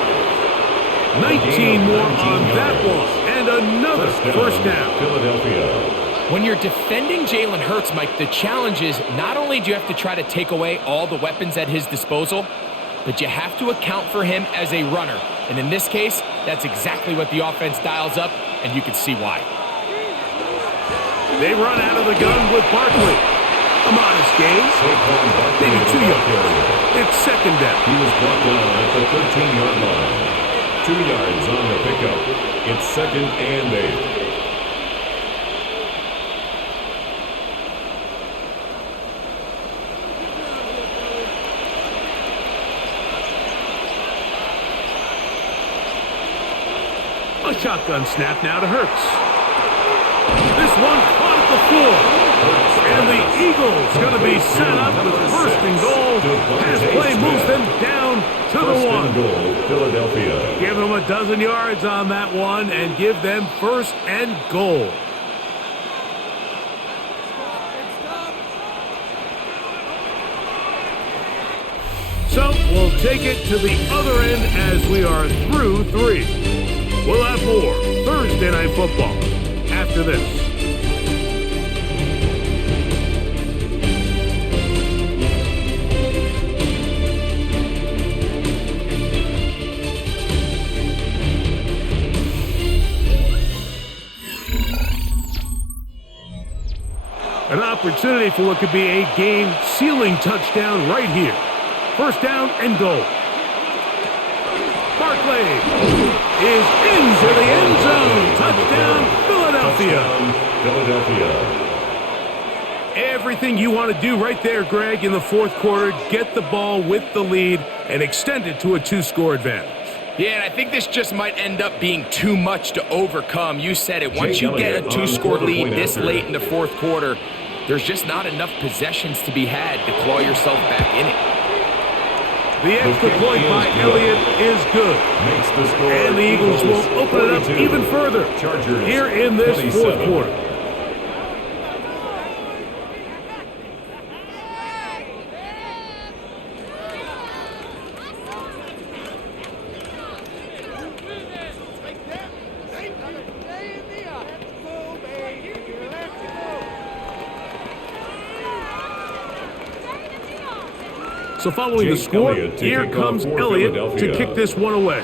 19 more on that one, and another 1st down. Philadelphia. When you're defending Jalen Hurts, Mike, the challenge is not only do you have to try to take away all the weapons at his disposal, but you have to account for him as a runner. And in this case, that's exactly what the offense dials up, and you can see why. They run out of the gun with Barkley. A modest gain, maybe 2 yards. It's 2nd down. He was brought down at the 13-yard line. 2 yards on the pickup. It's 2nd and 8. A shotgun snap now to Hurts. This one caught at the floor. And the Eagles going to be set up with 1st and goal. As play moves them down to the 1. Goal, Philadelphia. Give them a dozen yards on that one and give them 1st and goal. So we'll take it to the other end as we are through 3. We'll have more Thursday Night Football after this. An opportunity for what could be a game-sealing touchdown right here. 1st down and goal. Barkley is into the end zone. Touchdown, Philadelphia. Philadelphia. Everything you want to do right there, Greg, in the 4th quarter. Get the ball with the lead and extend it to a 2-score advantage. Yeah, and I think this just might end up being too much to overcome. You said it. Once you get a 2-score lead this late in the 4th quarter, there's just not enough possessions to be had to claw yourself back in it. The extra point by Elliott is good. And the Eagles will open it up even further here in this 4th quarter. So following the Jake score, Elliott to here kick off comes for Elliott to Philadelphia. kick this one away.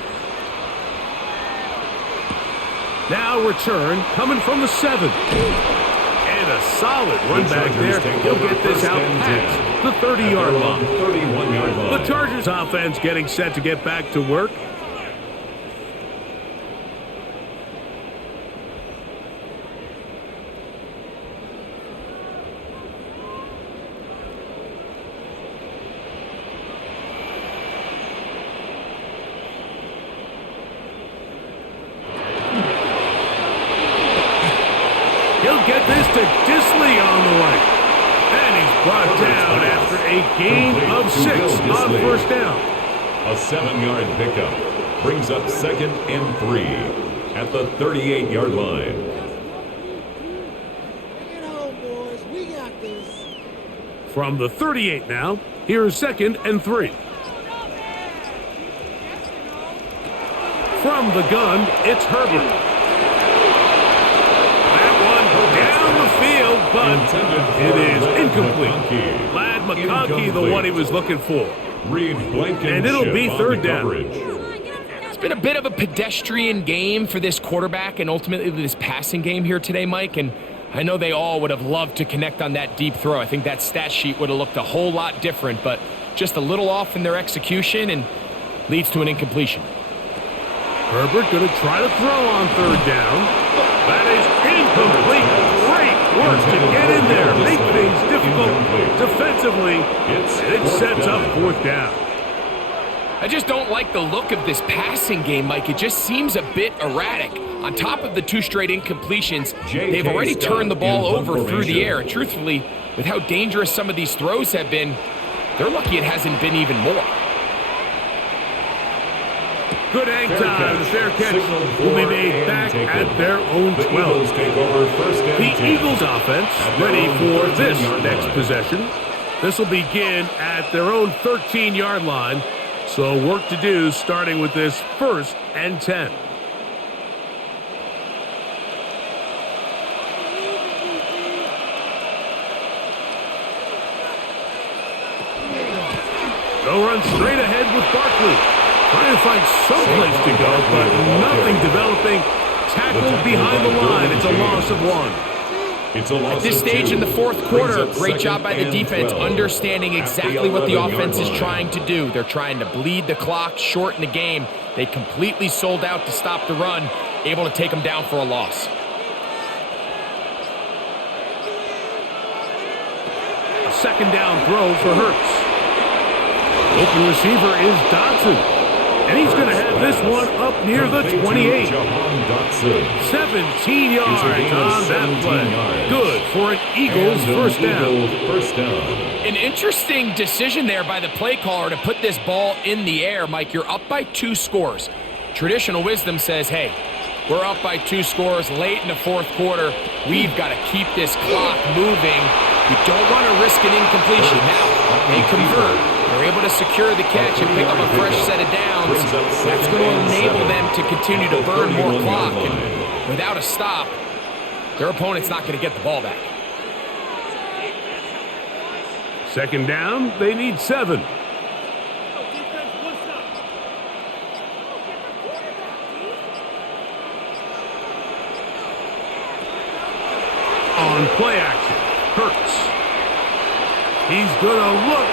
Now return coming from the 7. And a solid run The back Chargers there. take He'll over get this first out and past 10 the 30-yard at their line. own 31-yard line. The Chargers offense getting set to get back to work. He'll get this to Disley on the way. And he's brought down after a gain of 6 on first down. A 7-yard pickup brings up 2nd and 3 at the 38-yard line. Bring it home, boys. We got this. From the 38 now, here's 2nd and 3. From the gun, it's Herbert. Down the field, but it is incomplete. Lad McConkey, the one he was looking for. And it'll be 3rd down. It's been a bit of a pedestrian game for this quarterback and ultimately this passing game here today, Mike. And I know they all would have loved to connect on that deep throw. I think that stat sheet would have looked a whole lot different, but just a little off in their execution and leads to an incompletion. Herbert going to try to throw on 3rd down. That is incomplete. Great work to get in there, make things difficult defensively, and it sets up 4th down. I just don't like the look of this passing game, Mike. It just seems a bit erratic. On top of the 2 straight incompletions, they've already turned the ball over through the air. And truthfully, with how dangerous some of these throws have been, they're lucky it hasn't been even more. Good hang time. The fair catch will be made back at their own 12. The Eagles offense ready for this next possession. This will begin at their own 13-yard line. So work to do starting with this 1st and 10. They'll run straight ahead with Barkley. Trying to find some place to go, but nothing developing. Tackled behind the line. It's a loss of 1. At this stage in the 4th quarter, great job by the defense understanding exactly what the offense is trying to do. They're trying to bleed the clock, shorten the game. They completely sold out to stop the run, able to take them down for a loss. A 2nd down throw for Hurts. Open receiver is Dotson. And he's going to have this one up near the 28. 17 yards on that play. Good for an Eagles first down. An interesting decision there by the play caller to put this ball in the air. Mike, you're up by 2 scores. Traditional wisdom says, hey, we're up by 2 scores late in the 4th quarter. We've got to keep this clock moving. You don't want to risk an incompletion. Now, they convert. They're able to secure the catch and pick up a fresh set of downs. That's going to enable them to continue to burn more clock. And without a stop, their opponent's not going to get the ball back. 2nd down, they need 7. On play action, Hurts. He's going to look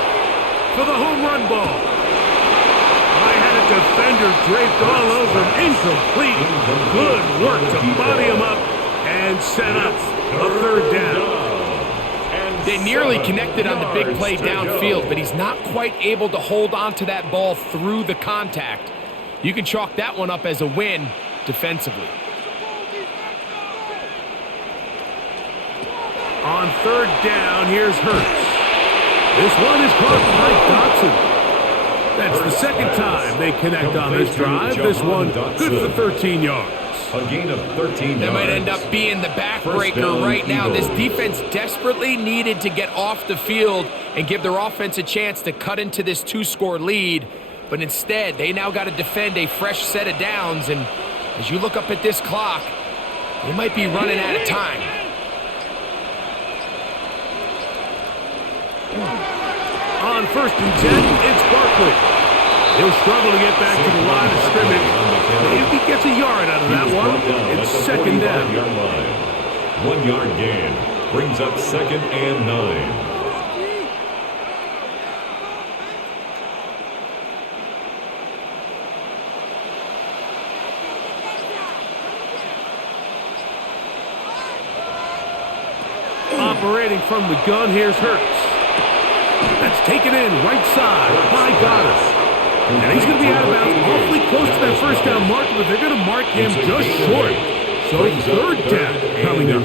for the home run ball. I had a defender draped all over him. Incomplete. Good work to body him up and set up a 3rd down. They nearly connected on the big play downfield, but he's not quite able to hold on to that ball through the contact. You can chalk that one up as a win defensively. On 3rd down, here's Hurts. This one is caught by Dotson. That's the 2nd time they connect on this drive. This one good for 13 yards. A gain of 13 yards. That might end up being the backbreaker right now. This defense desperately needed to get off the field and give their offense a chance to cut into this 2-score lead. But instead, they now got to defend a fresh set of downs. And as you look up at this clock, they might be running out of time. On 1st and 10, it's Barkley. He'll struggle to get back to the line of scrimmage. Maybe he gets a yard out of that one. It's 2nd down. 1 yard gain brings up 2nd and 9. Operating from the gun, here's Hurts. That's taken in right side by Goddard. And he's going to be out of bounds awfully close to that 1st down mark, but they're going to mark him just short. So 3rd down coming up.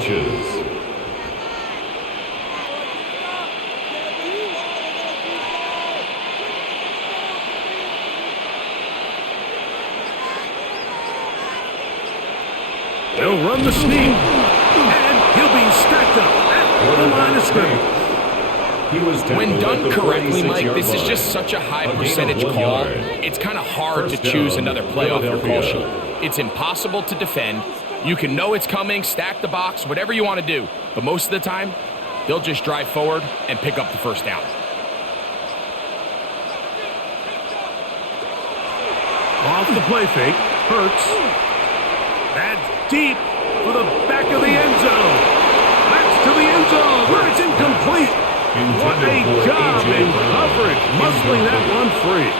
They'll run the sneak, and he'll be stacked up at the line of scrimmage. When done correctly, Mike, this is just such a high percentage call. It's kind of hard to choose another play off your call sheet. It's impossible to defend. You can know it's coming, stack the box, whatever you want to do. But most of the time, they'll just drive forward and pick up the 1st down. Off the play fake, Hurts. That's deep for the back of the end zone. That's to the end zone where it's incomplete. What a job in coverage, muscling that one free.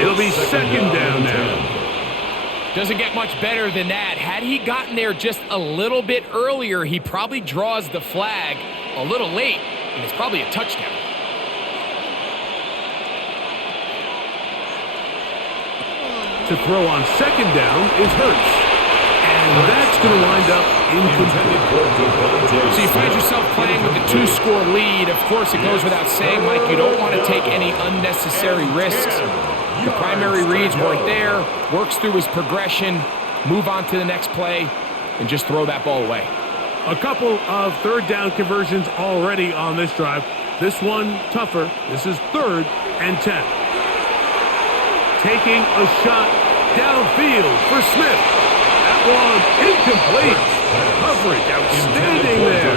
It'll be 2nd down now. Doesn't get much better than that. Had he gotten there just a little bit earlier, he probably draws the flag a little late, and it's probably a touchdown. To throw on 2nd down is Hurts. And that's going to wind up incomplete. So you find yourself playing with a 2-score lead. Of course, it goes without saying, Mike, you don't want to take any unnecessary risks. The primary reads weren't there. Works through his progression, move on to the next play, and just throw that ball away. A couple of 3rd down conversions already on this drive. This one tougher. This is 3rd and 10. Taking a shot downfield for Smith. One incomplete. Coverage outstanding there.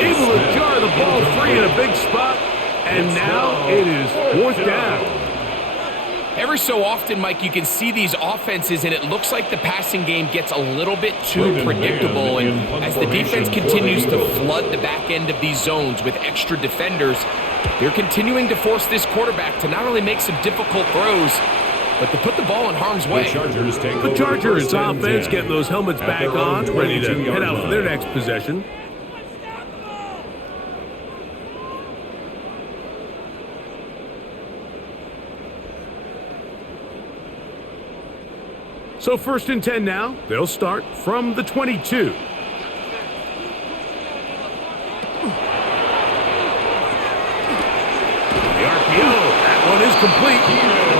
Able to jar the ball free in a big spot. And now it is 4th down. Every so often, Mike, you can see these offenses, and it looks like the passing game gets a little bit too predictable. And as the defense continues to flood the back end of these zones with extra defenders, they're continuing to force this quarterback to not only make some difficult throws, but to put the ball in harm's way. The Chargers offense getting those helmets back on, ready to head out for their next possession. So 1st and 10 now. They'll start from the 22. The RPO, that one is complete.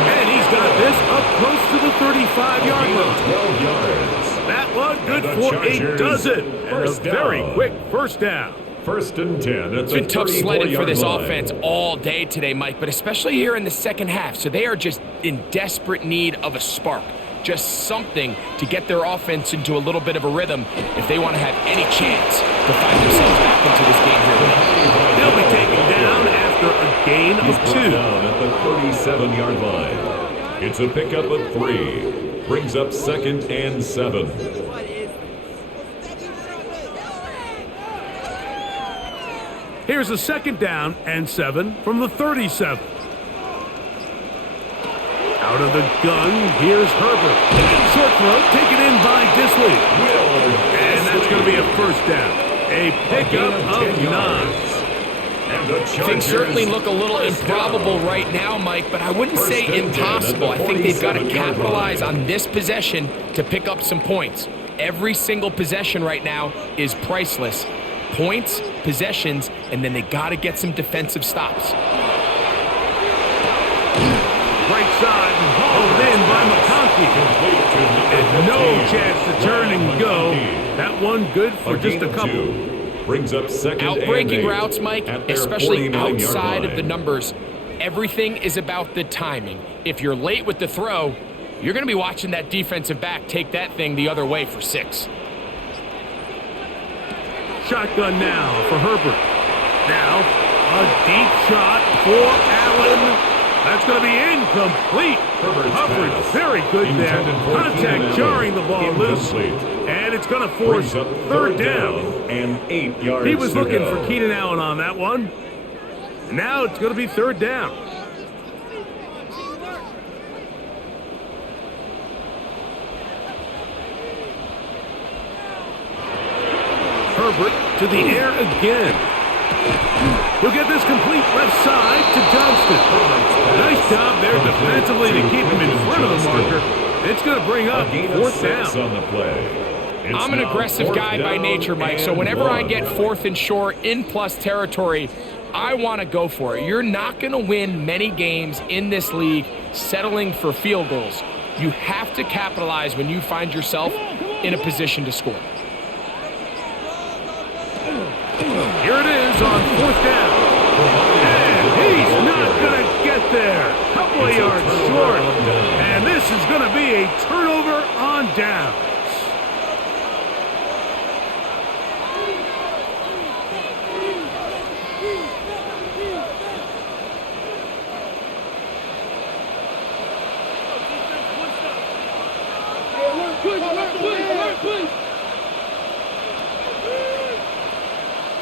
And he's got this up close to the 35-yard line. 12 yards. That one good for a dozen. And a very quick 1st down. 1st and 10. It's been tough sledding for this offense all day today, Mike, but especially here in the 2nd half. So they are just in desperate need of a spark. Just something to get their offense into a little bit of a rhythm if they want to have any chance to find themselves back into this game here. They'll be taken down after a gain of 2. Down at the 37-yard line. It's a pickup of 3. Brings up 2nd and 7. Here's a 2nd down and 7 from the 37. Out of the gun, here's Herbert. Short throw, taken in by Disley. And that's going to be a 1st down. A pickup of 9. Things certainly look a little improbable right now, Mike, but I wouldn't say impossible. I think they've got to capitalize on this possession to pick up some points. Every single possession right now is priceless. Points, possessions, and then they got to get some defensive stops. Right side and hauled in by McConkey. And no chance to turn and go. That one good for just a couple. Brings up 2nd Outbreaking routes, Mike, especially outside of the numbers. Everything is about the timing. If you're late with the throw, you're going to be watching that defensive back take that thing the other way for 6. Shotgun now for Herbert. Now A deep shot for Allen. That's going to be incomplete. Coverage very good there. Contact jarring the ball loose. And it's going to force third down. And 8 yards. He was looking for Keenan Allen on that one. And now it's going to be third down. Herbert to the air again. He'll get this complete left side to Johnston. Nice job there defensively to keep him in front of the marker. It's going to bring up fourth down. On the play. I'm an aggressive guy by nature, Mike, so whenever I get fourth and short in plus territory, I want to go for it. You're not going to win many games in this league settling for field goals. You have to capitalize when you find yourself in a position to score. Here it is on fourth down. And he's not going to get there. Couple of yards short. And this is going to be a turnover on downs.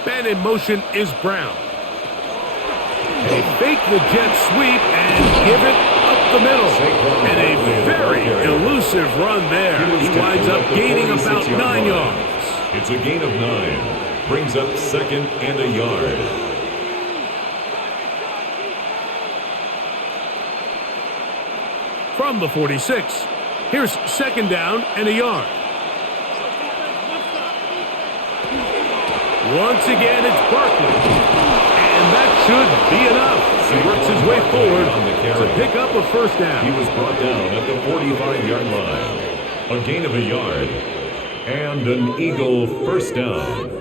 Man in motion is Brown. They fake the jet sweep and give it up the middle. And a very elusive run there. He winds up gaining about 9 yards. It's a gain of 9. Brings up second and a yard. From the 46, here's second down and a yard. Once again, it's Barkley. And that should be enough. He works his way forward to pick up a first down. He was brought down at the 45-yard line. A gain of a yard. And an Eagle first down.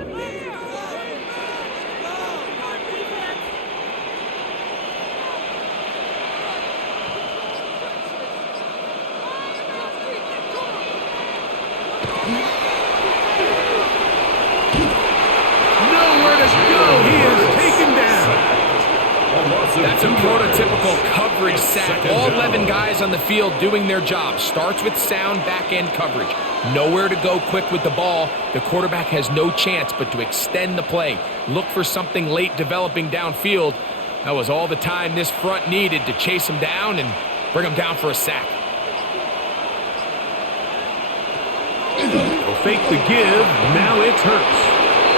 That's a prototypical coverage sack. All 11 guys on the field doing their job. Starts with sound back-end coverage. Nowhere to go quick with the ball. The quarterback has no chance but to extend the play. Look for something late developing downfield. That was all the time this front needed to chase him down and bring him down for a sack. They'll fake the give. Now it's Hurts.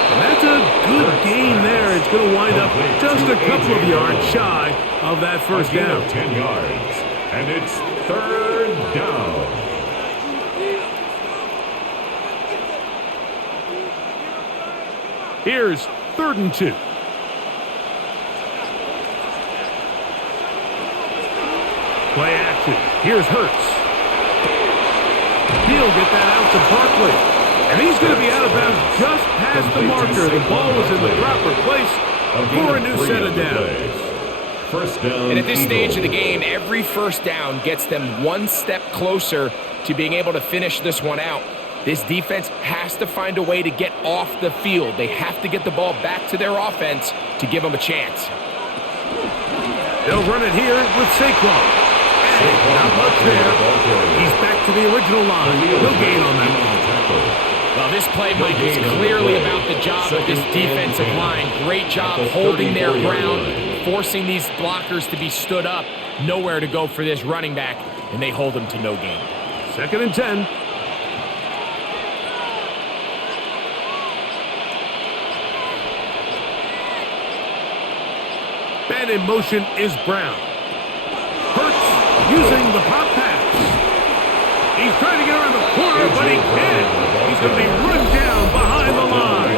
And that's a good gain there. It's going to wind up just a couple of yards shy of that first down. 10 yards. And it's third down. Here's 3rd and 2. Play action. Here's Hurts. He'll get that out to Barkley. And he's going to be out of bounds just past the marker. The ball was in the proper place for a new set of downs. First down. And at this stage of the game, every first down gets them one step closer to being able to finish this one out. This defense has to find a way to get off the field. They have to get the ball back to their offense to give them a chance. They'll run it here with Saquon. And not much there. He's back to the original line. No gain on that one. Well, this play, Mike, is clearly about the job of this defensive line. Great job holding their ground, forcing these blockers to be stood up. Nowhere to go for this running back, and they hold him to no gain. 2nd and 10. Man in motion is Brown. Hurts using the pop pass. He's trying to get around the corner, but he can't. He's going to be run down behind the line.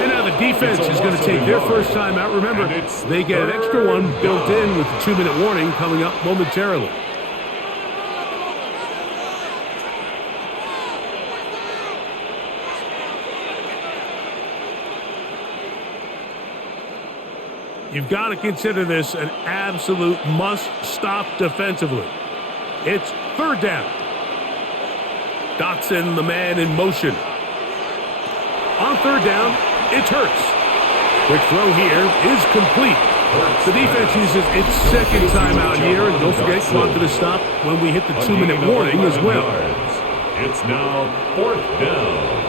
And now the defense is going to take their first time out. Remember, they get an extra one built in with the 2-minute warning coming up momentarily. You've got to consider this an absolute must-stop defensively. It's 3rd down. Dotson, the man in motion. On 3rd down, it's Hurts. Quick throw here is complete. The defense uses its second timeout here, and don't forget, clock to the stop when we hit the 2-minute warning as well. It's now 4th down.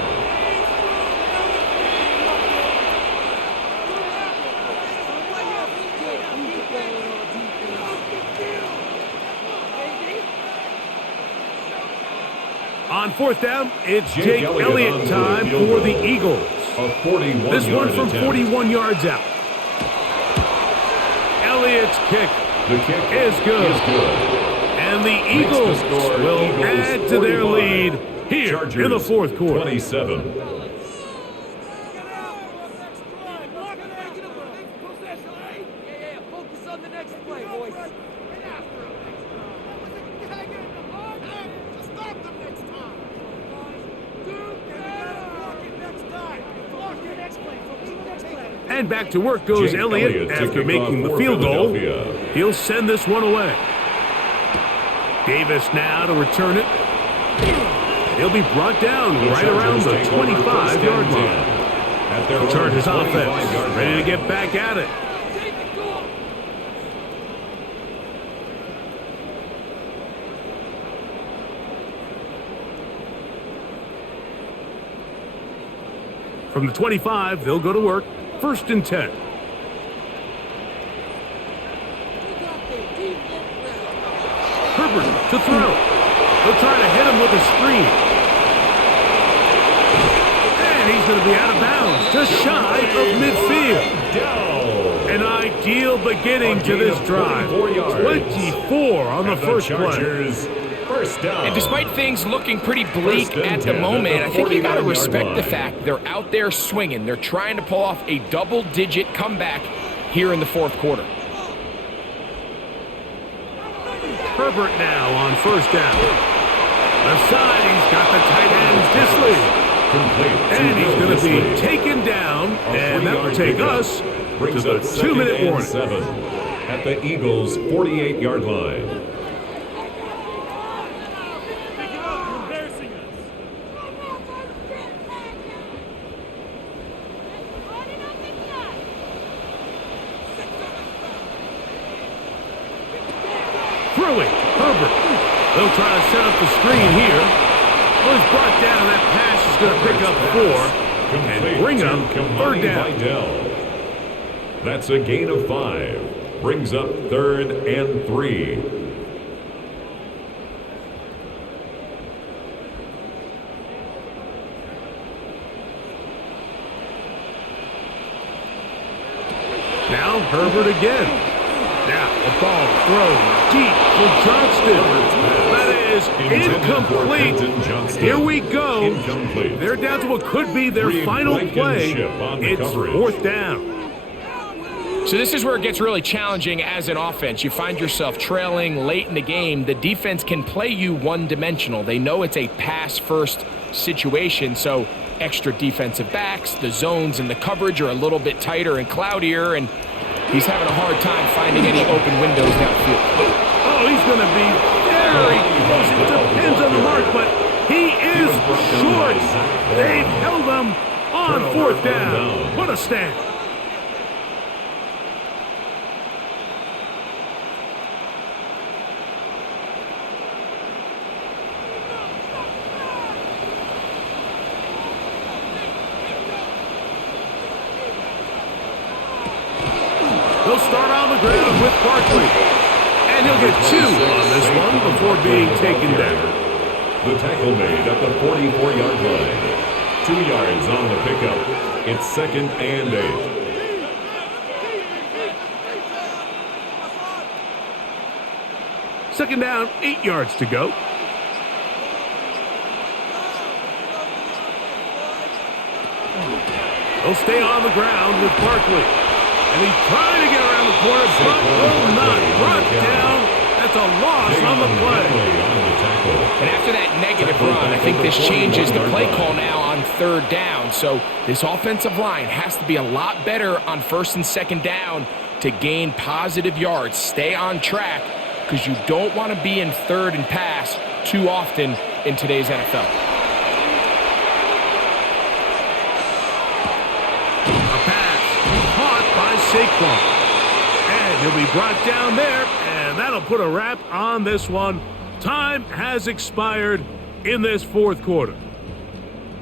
On 4th down, it's Jake Elliott time for the Eagles. This one from 41 yards out. Elliott's kick is good. And the Eagles will add to their lead here in the 4th quarter. 27. Focus on the next play, boys. And back to work goes Elliott after making the field goal. He'll send this one away. Davis now to return it. He'll be brought down right around the 25-yard line. Chargers offense ready to get back at it. From the 25, they'll go to work. 1st and 10. Herbert to throw. They'll try to hit him with a screen. And he's going to be out of bounds, just shy of midfield. An ideal beginning to this drive. 24 on the first play. And despite things looking pretty bleak at the moment, I think you got to respect the fact they're out there swinging. They're trying to pull off a double-digit comeback here in the 4th quarter. Herbert now on 1st down. Left side, he's got the tight end, Disley. And he's going to be taken down, and that will take us to the 2-minute warning. 7 at the Eagles' 48-yard line. Herbert. They'll try to set up the screen here. Well, he's brought down. That pass is going to pick up 4 and bring up 3rd down. That's a gain of 5. Brings up 3rd and 3. Now Herbert again. Now the ball thrown deep for Johnston. That is incomplete. Here we go. They're down to what could be their final play. It's 4th down. So this is where it gets really challenging as an offense. You find yourself trailing late in the game. The defense can play you one-dimensional. They know it's a pass-first situation, so extra defensive backs, the zones and the coverage are a little bit tighter and cloudier, and he's having a hard time finding any open windows downfield. Oh, he's going to be very close. It depends on the mark, but he is short. They've held him on 4th down. What a stand. He'll start on the ground with Barkley. And he'll get 2 on this one before being taken down. The tackle made at the 44-yard line. 2 yards on the pickup. It's 2nd and 8. Second down, 8 yards to go. He'll stay on the ground with Barkley. And he's trying to get around the corner, but will not. Brought down. That's a loss on the play. And after that negative run, I think this changes the play call now on 3rd down. So this offensive line has to be a lot better on 1st and 2nd down to gain positive yards. Stay on track because you don't want to be in 3rd and pass too often in today's NFL. clock. And he'll be brought down there, and that'll put a wrap on this one. Time has expired in this fourth quarter.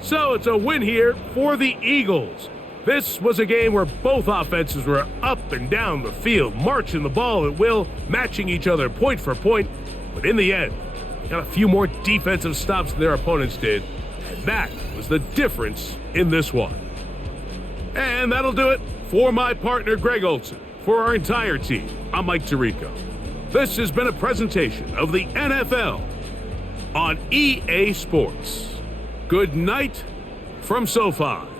So it's a win here for the Eagles. This was a game where both offenses were up and down the field, marching the ball at will, matching each other point for point. But in the end, they got a few more defensive stops than their opponents did. And that was the difference in this one. And that'll do it for my partner, Greg Olson. For our entire team, I'm Mike Tirico. This has been a presentation of the NFL on EA Sports. Good night from SoFi.